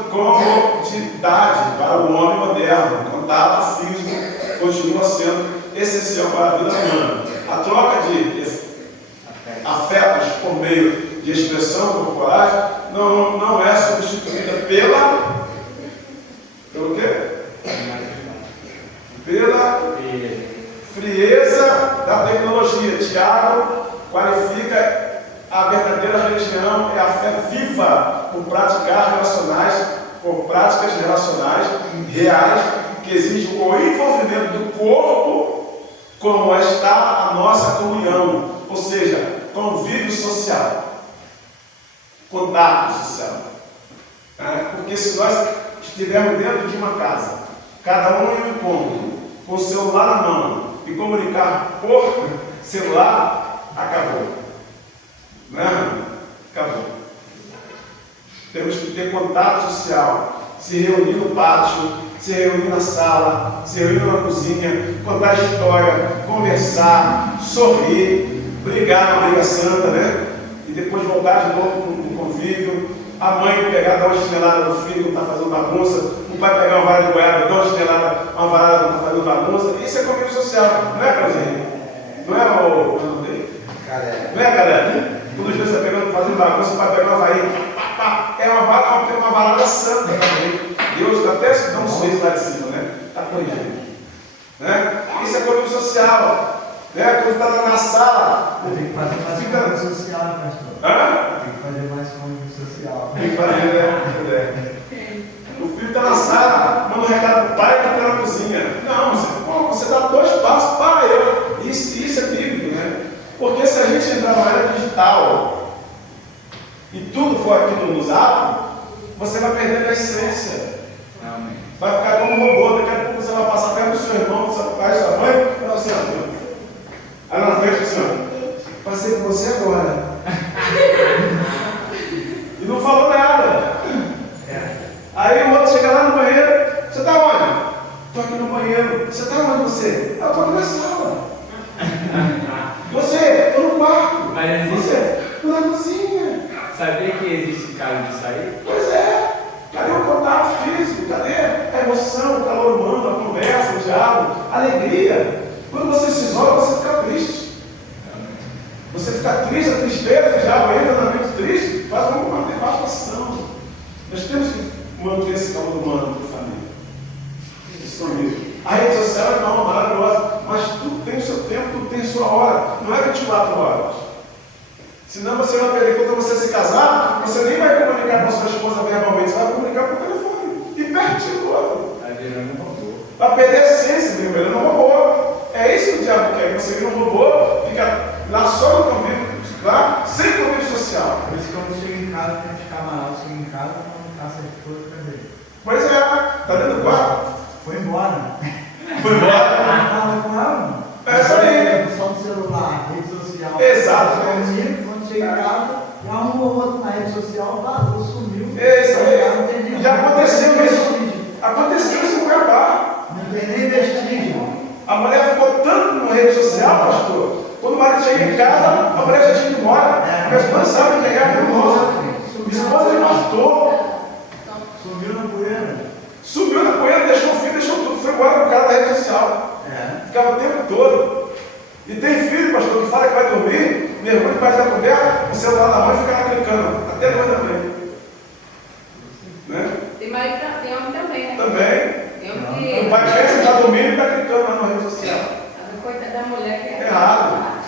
comodidade para o homem moderno, o contato físico continua sendo essencial para a vida humana. A troca de afetos por meio de expressão corporais não é substituída pelo quê? Pela frieza da tecnologia. Tiago qualifica a verdadeira religião é a fé viva por práticas relacionais reais que exigem o envolvimento do corpo como está a nossa comunhão, ou seja, convívio social, contato social. Porque se nós estivermos dentro de uma casa cada um em um encontro, com o celular na mão, e comunicar por celular, acabou. Não é, irmão? Acabou. Temos que ter contato social, se reunir no pátio, se reunir na sala, se reunir na cozinha, contar história, conversar, sorrir, brigar uma briga santa, né? E depois voltar de novo com o convívio. A mãe pegar, dar uma chinelada no filho que está fazendo bagunça, o pai pegar uma vara de goiaba, dar uma chinelada, uma varada que está fazendo bagunça. Isso é convívio social, não é, Claudinho? Não é, o não é, galera? Quando os dois estão pegando, fazendo bagunça, o pai pega uma varinha, é uma varada santa também. Deus até se dá um sorriso lá de cima, né? Está corrigindo. Né? Isso é convívio social. Né? Quando está na sala, Eu tenho que fazer mais convívio social, pastor. Hã? Tem que fazer mais convívio social. Tem que fazer, né? O filho está na sala, manda um recado para o pai que está na cozinha. Não, você dá 2 passos, pai. Isso é bíblico, né? Porque se a gente entrar na área digital e tudo for aquilo no zap, você vai perder a essência. Amém. Vai ficar como um robô. Daqui a pouco você vai passar perto do seu irmão, do seu pai, da sua mãe, e vai assim, ó. Aí na frente, assim, ó. Passei com você agora. E não falou nada. Aí o outro chega lá no banheiro. Você está onde? Estou aqui no banheiro. Você está onde você? Eu estou aqui na sala. Você? Estou no quarto. Mas existe. Você? Estou na cozinha. Sabia que existe caso disso aí? Pois é. Cadê o contato físico? Cadê a emoção, o calor humano, a conversa, o diálogo, a alegria? Quando você se isola, você fica triste. Você fica triste, a tristeza já entra na mente triste, faz uma devastação. Nós temos que manter esse calor humano para a família. Isso mesmo. A rede social é uma maravilhosa, mas tudo tem o seu tempo, tudo tem a sua hora. Não é 24 horas. Senão você vai perder. Quando você se casar, você nem vai comunicar com a sua esposa verbalmente, você vai comunicar por telefone. E pertinho do outro. Está virando um robô. Vai perder a essência, virando um robô. É isso que o diabo quer, que você vira um robô, fica lá só no convívio, lá, sem convívio social. Por isso que quando chega em casa, tem que ficar mal. Chega em casa, quando está essas coisas, cadê? Pois é, está dentro do quarto. Foi embora. Foi embora. Fala com ela. É isso aí. Só no celular, rede social. Exato. Quando chega em casa, já um ou outro na rede social, vazou, sumiu. É isso aí. Não tem nem- Já aconteceu não tem isso. vestígio. Aconteceu isso no Cuiabá. Não tem nem vestígio. A mulher ficou tanto na rede social, pastor. Quando o marido chega em casa, a mulher já tinha ido embora. A minha esposa sabe quem é a minha esposa. Minha esposa é pastor. Sumiu na poeira. Subiu na poeira, deixou o filho, deixou tudo. Foi embora com o cara da rede social. Ficava o tempo todo. E tem filho, pastor, que fala que vai dormir, mergulha debaixo da coberta, o celular na mão e fica lá clicando. Até nós também. Né? Tem homem também, né? Também. Tem homem que... O pai pensa que está dormindo e está clicando lá na rede social. Coitada da mulher que é... Errado.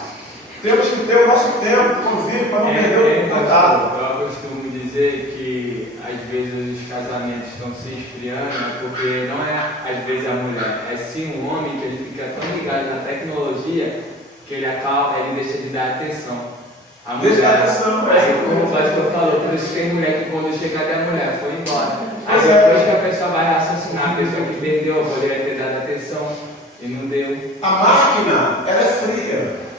Temos que ter o nosso tempo, convívio, para não perder o contato. Eu costumo dizer que às vezes os casamentos estão se esfriando, porque não é às vezes a mulher, é sim o homem que ele fica tão ligado na tecnologia que ele acaba, ele deixa de dar atenção. A mulher, Deixa de dar atenção, aí como o pastor falou, por isso tem mulher que quando chega até a mulher, foi embora. Aí Pois é. depois que a pessoa vai raciocinar, a pessoa que perdeu, poderia ter dado atenção e não deu. A máquina, ela é fria.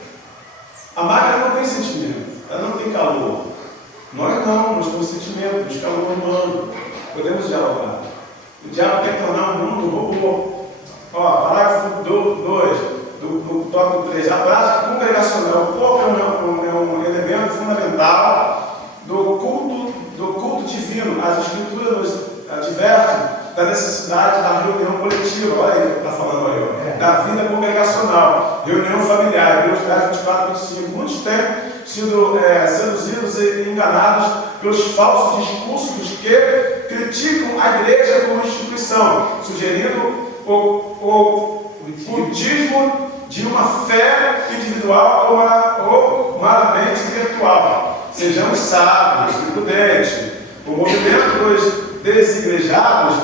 A máquina não tem sentimento, ela não tem calor. Nós não, nós temos sentimento, temos calor humano. Podemos dialogar. O diabo quer tornar o mundo robô. Ó, parágrafo 2 do tópico 3. A prática congregacional. O corpo é um elemento fundamental do culto divino. As escrituras nos advertem da necessidade da reunião coletiva. Olha aí o que está falando aí, ó. Da vida congregacional, reunião familiar. Hebreus 10, 24, 25. Muitos têm sido seduzidos e enganados pelos falsos discursos que criticam a igreja como instituição, sugerindo o cultismo de uma fé individual ou meramente virtual. Sejamos sábios e prudentes. O movimento dos desigrejados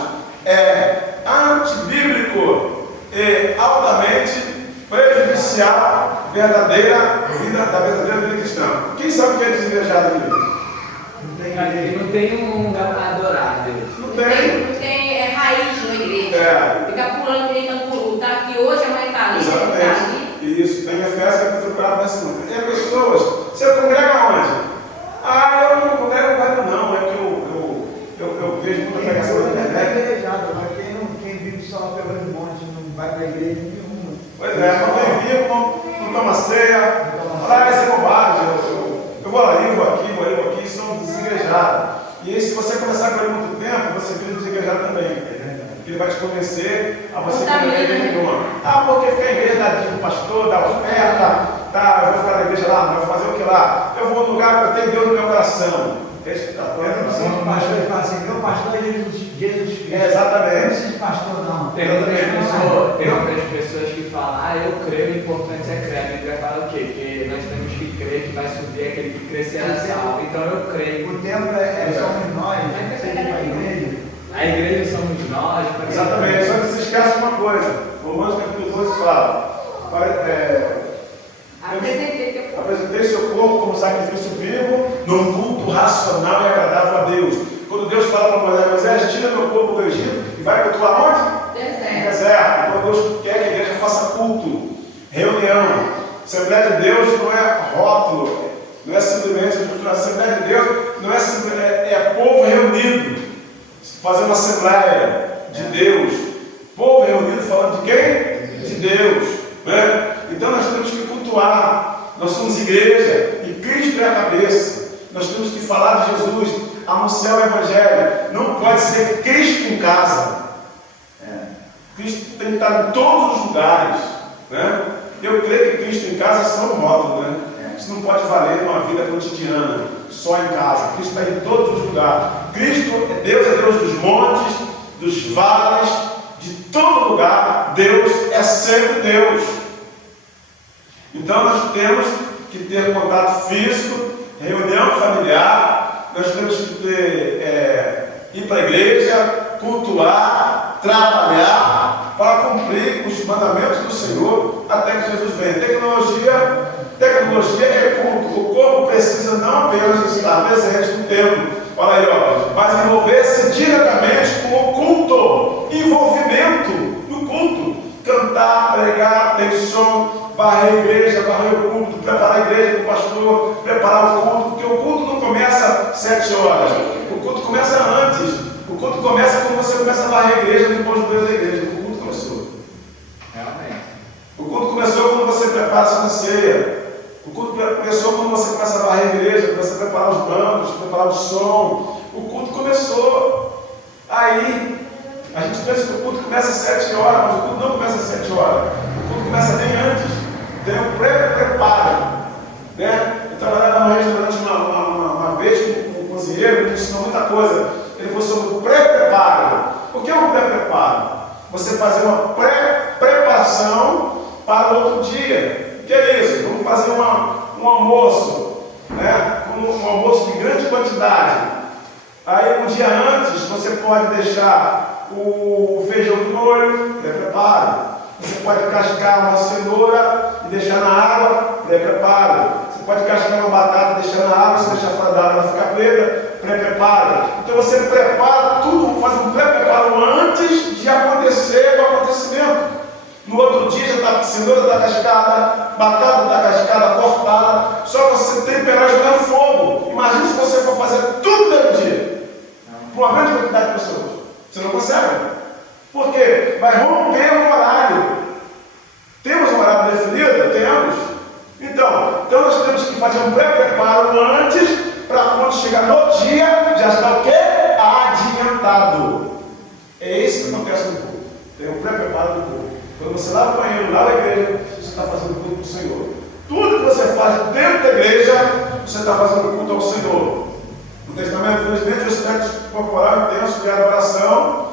é antibíblico e altamente prejudicial da verdadeira vida cristã. Quem sabe o que é desigrejado aqui? Não tem um lugar para adorar Deus. Não tem. Não tem raiz na igreja. É. Fica Isso, tem Efésios capítulo 4, verso 1. Tem pessoas, você congrega onde? Ah, eu não congrego guarda não, é que eu vejo muita pregação na internet. Quem vive só pelos montes não vai para a igreja nenhuma. Pois é, não tem vivo, não toma ceia. Ah, isso é bobagem. Eu vou ali, vou aqui, são desigrejados. E aí, se você começar com ele muito tempo, você vira desigrejar também. Ele vai te convencer a você ir para a igreja nenhuma. Ah, porque fica a igreja do pastor, da oferta, tá, eu vou ficar na igreja lá, vou fazer o que lá? Eu vou no lugar que eu tenho Deus no meu coração. Esse está Eu não preciso de pastor, ele fala assim, meu pastor é Jesus Cristo. Exatamente. Eu não preciso de pastor, não. Tem outras pessoas que falam, eu creio, o importante é crer. A Bíblia fala o quê? Que nós temos que crer que vai subir aquele que crescer na salva. Então eu creio. O tempo somos nós, seja para a igreja. A igreja somos nós. Exatamente, só que você esquece uma coisa. Romanos capítulo 12 fala. Apresentei seu corpo como sacrifício vivo, num culto racional e agradável a Deus. Quando Deus fala para Moisés, tira meu corpo do Egito e vai cultuar onde? Deserto. Então Deus quer que a igreja faça culto, reunião. Assembleia de Deus não é rótulo, não é simplesmente a Assembleia de Deus, não é simplesmente, é povo reunido, fazendo uma Assembleia de Deus. Povo reunido falando de quem? De Deus. Né? Então nós temos que cultuar. Nós somos igreja e Cristo é a cabeça. Nós temos que falar de Jesus, anunciar o Evangelho. Não pode ser Cristo em casa. Cristo tem que estar em todos os lugares. Né? Eu creio que Cristo em casa é só um módulo. Né? Isso não pode valer numa vida cotidiana, só em casa. Cristo está em todos os lugares. Deus é Deus dos montes, dos vales, de todo lugar. Deus é sempre Deus. Então nós temos que ter contato físico, reunião familiar, nós temos que ir para a igreja, cultuar, trabalhar para cumprir os mandamentos do Senhor até que Jesus venha. Tecnologia é culto. O corpo precisa não apenas estar presente no templo, olha aí, mas envolver-se diretamente com o culto, envolvimento no culto, cantar, pregar, ter som, varrer a igreja, varrer o culto, preparar a igreja para o pastor, preparar o culto, porque o culto não começa às 7 horas, o culto começa antes, o culto começa quando você começa a varrer a igreja depois do Deus da igreja, o culto começou. Realmente. O culto começou quando você prepara a sua ceia, o culto começou quando você começa a varrer a igreja, você preparar os bancos, preparar o som, o culto começou. Aí, a gente pensa que o culto começa às 7 horas, mas o culto não começa às 7 horas, o culto começa bem antes. Tem um preparo. Né? Eu trabalhava no restaurante uma vez com um cozinheiro, ele me ensinou muita coisa. Ele falou sobre o pré-preparo. O que é um pré-preparo? Você fazer uma preparação para o outro dia. O que é isso? Vamos fazer um almoço, né? Um almoço de grande quantidade. Aí um dia antes você pode deixar o feijão de molho, pré-preparo. Você pode cascar uma cenoura e deixar na água, pré-preparo. Você pode cascar uma batata e deixar na água, se deixar fora da água ela fica preta, pré-preparo. Então você prepara tudo, faz um pré-preparo antes de acontecer o acontecimento. No outro dia já está a cenoura está cascada, batata está cascada, cortada, só você temperar e jogar no fogo. Imagina se você for fazer tudo no dia, para uma grande quantidade de pessoas. Você não consegue. Por quê? Vai romper o horário. Temos um horário definido? Temos. Então nós temos que fazer um pré-preparo antes, para quando chegar no dia, já está o quê? Adiantado. É isso que acontece no culto. Tem um pré-preparo do culto. Quando você lava o banheiro, lava a igreja, você está fazendo culto para o Senhor. Tudo que você faz dentro da igreja, você está fazendo culto ao Senhor. No Testamento, infelizmente, o aspecto corporal intenso de adoração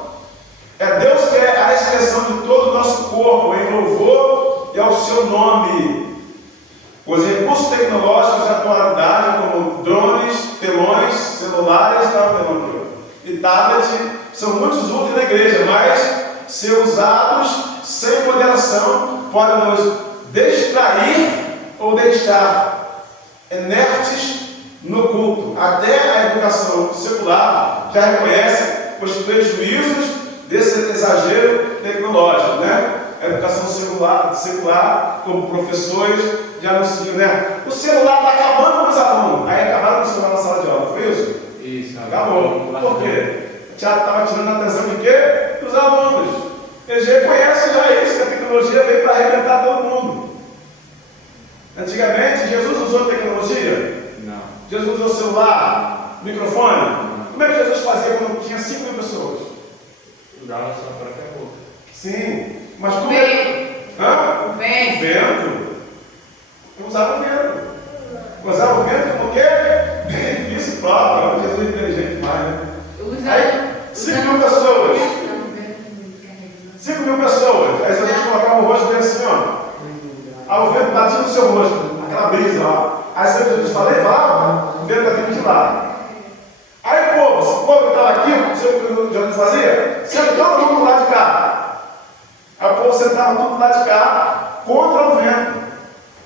é Deus que é a expressão de todo o nosso corpo em louvor e ao seu nome. Os recursos tecnológicos de atualidade, como drones, telões, celulares e tablet, são muito úteis na igreja, mas, se usados sem moderação, podem nos distrair ou deixar inertes no culto. Até a educação secular já reconhece os prejuízos desse exagero tecnológico, né? A educação secular secular, como professores, já anunciam, né? O celular está acabando com os alunos. Aí acabaram com o celular na sala de aula, foi isso? Isso. Acabou. Por quê? O teatro estava tirando a atenção de quê? Dos alunos. Eles reconhecem já isso, que a tecnologia veio para arrebentar todo mundo. Antigamente, Jesus usou tecnologia? Não. Jesus usou celular, microfone? Como é que Jesus fazia quando tinha 5.000 pessoas? Usava sua própria boca. Sim, mas O como vento. Hã? O vento. O vento? Eu usava o vento. Usava o vento como o quê? Benefício próprio. Jesus é inteligente demais, né? Aí, 5.000 pessoas. 5.000 pessoas. Aí Jesus colocava o rosto dele assim, ó. Aí o vento batia no seu rosto, aquela brisa, ó. Aí Jesus falei, vai, o vento está vindo de lá. Aí o povo que estava aqui, o que Jesus fazia? Senta todo mundo do lado de cá. Aí o povo sentava tudo do lado de cá contra o vento.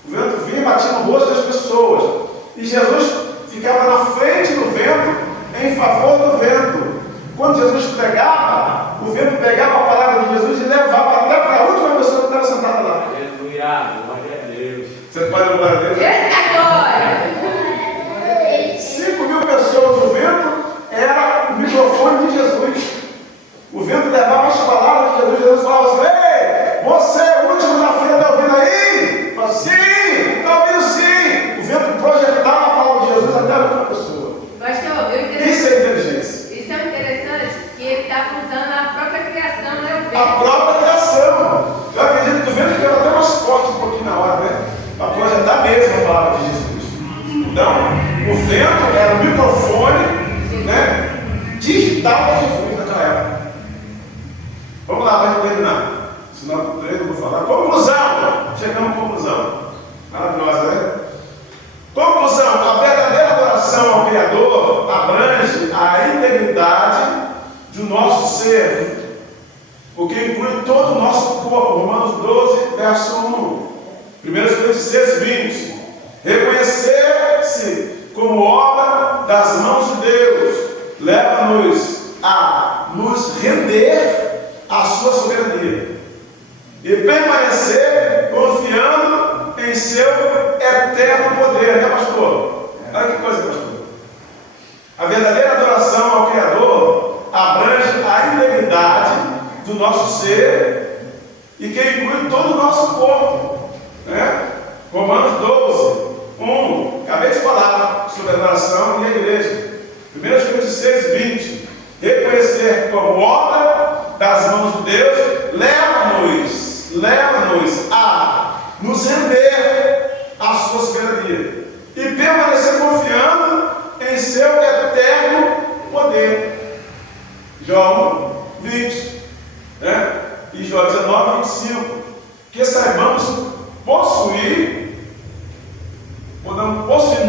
O vento vinha e batia no rosto das pessoas. E Jesus ficava na frente do vento, em favor do vento. Quando Jesus pregava, o vento pegava a palavra de Jesus e levava até para a última pessoa que estava sentada lá. Aleluia, glória a Deus. Você pode louvar a Deus? Eita glória! 5.000 pessoas, o vento era o microfone de Jesus. O vento levava as palavras de Jesus. Jesus falava assim: ei, você é o último na fila, está ouvindo aí? Fala, sim, está ouvindo sim. O vento projetava a palavra de Jesus até a última pessoa. Pastor, Isso é inteligência. isso é interessante, que ele estava usando a própria criação, né? O vento. A própria criação. Eu acredito que o vento ficava até mais forte um pouquinho na hora, né? Para projetar mesmo a palavra de Jesus. Então, o vento era o microfone, né, digital de Jesus naquela época. Vamos lá, para terminar. Senão eu vou falar. Conclusão. Chegamos à conclusão. Maravilhosa, né? Conclusão. A verdadeira adoração ao Criador abrange a integridade do nosso ser, o que inclui todo o nosso corpo. Romanos 12, verso 1. 1 Coríntios 6, 20. Reconhecer-se como obra das mãos de Deus leva-nos a nos render à sua soberania e permanecer confiando em seu eterno poder, né, pastor? Olha que coisa, pastor. A verdadeira adoração ao Criador abrange a integridade do nosso ser e que inclui todo o nosso corpo, né? Romanos 12, 1. Acabei de falar sobre a adoração e a igreja. 1 Coríntios 6, 20. Reconhecer como obra das mãos de Deus leva-nos a nos render à sua soberania e permanecer confiando em seu eterno poder. Jó 20, né? E Jó 19, 25. Que saibamos possuir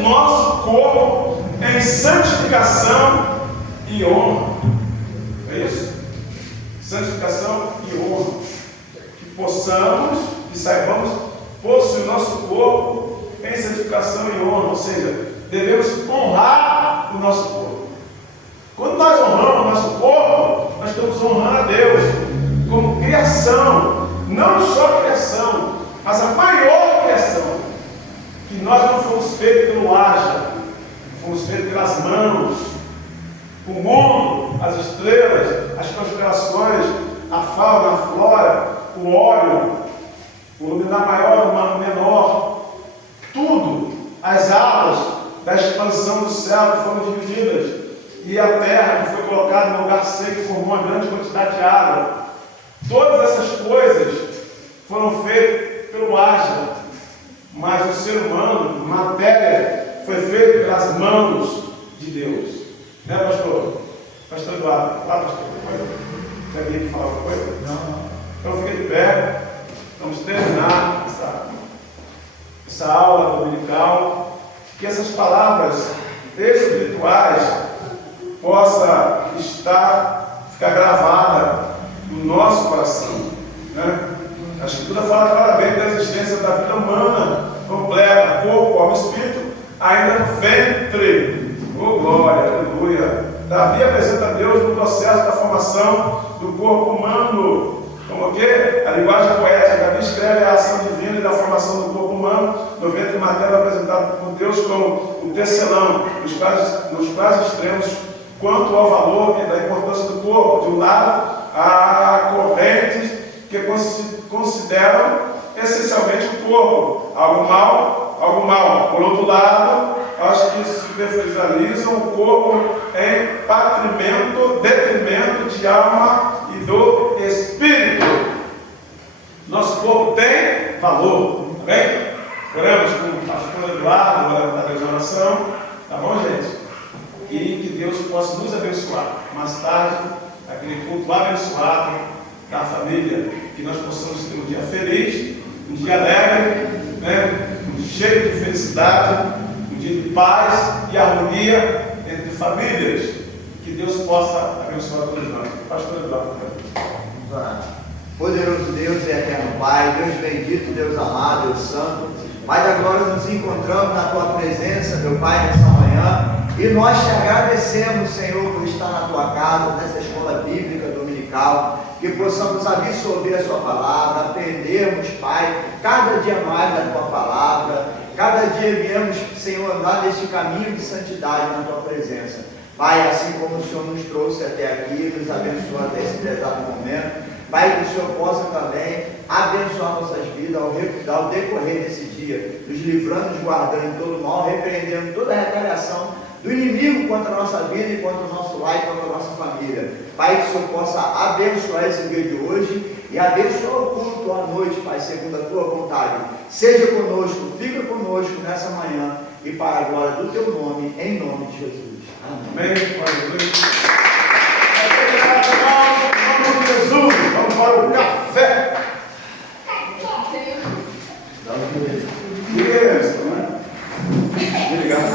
nosso corpo em santificação e honra. É isso? Santificação e honra. Que possamos e saibamos possuir nosso corpo em santificação e honra. Ou seja, devemos honrar o nosso corpo. Quando nós honramos o nosso corpo, nós estamos honrando a Deus como criação. Não só criação, mas a maior criação. Que nós não fomos feitos pelo haja, fomos feitos pelas mãos. O mundo, as estrelas, as constelações, a fauna, a flora, o óleo, o luminar maior, o menor, tudo, as águas da expansão do céu que foram divididas, e a terra que foi colocada no lugar seco e formou uma grande quantidade de água. Todas essas coisas foram feitas pelo haja. Mas o ser humano, matéria, foi feito pelas mãos de Deus. Né, pastor? Pastor Eduardo, lá, pastor, você havia que falar alguma coisa? Não. Então fica de pé. Vamos terminar essa aula dominical. Que essas palavras espirituais possam ficar gravadas no nosso coração. Né? A Escritura fala claramente da existência da vida humana completa, corpo, alma e espírito, ainda no ventre. Oh glória, aleluia. Davi apresenta a Deus no processo da formação do corpo humano. Como o quê? A linguagem poética. Davi escreve a ação maneira apresentado por Deus como o tecelão, nos quais extremos, quanto ao valor e da importância do corpo. De um lado, há correntes que consideram essencialmente o corpo algo mal. Por outro lado, acho que superficializam o corpo em detrimento de alma e do espírito. Nosso corpo tem valor, tá bem? Oramos com o pastor Eduardo, da restauração, tá bom, gente? E que Deus possa nos abençoar. Mais tarde, aquele culto abençoado da família, que nós possamos ter um dia feliz, um dia alegre, né? Cheio de felicidade, um dia de paz e harmonia entre famílias. Que Deus possa abençoar todos nós. Pastor Eduardo. Vamos orar. Poderoso Deus e eterno Pai, Deus bendito, Deus amado, Deus santo, Pai da glória, nos encontramos na Tua presença, meu Pai, nessa manhã, e nós te agradecemos, Senhor, por estar na Tua casa, nessa escola bíblica dominical, que possamos absorver a Sua palavra, aprendermos, Pai, cada dia mais da Tua palavra, cada dia viemos, Senhor, andar neste caminho de santidade na Tua presença. Pai, assim como o Senhor nos trouxe até aqui, nos abençoou até esse exato momento, Pai, que o Senhor possa também abençoar nossas vidas ao decorrer desse dia, nos livrando, nos guardando de todo mal, repreendendo toda a retaliação do inimigo contra a nossa vida e contra o nosso lar e contra a nossa família. Pai, que o Senhor possa abençoar esse dia de hoje e abençoar o culto à noite, Pai, segundo a Tua vontade. Seja conosco, fica conosco nessa manhã e para a glória do Teu nome, em nome de Jesus. Amém. Jesus, vamos para o café. Isso, né? Obrigado.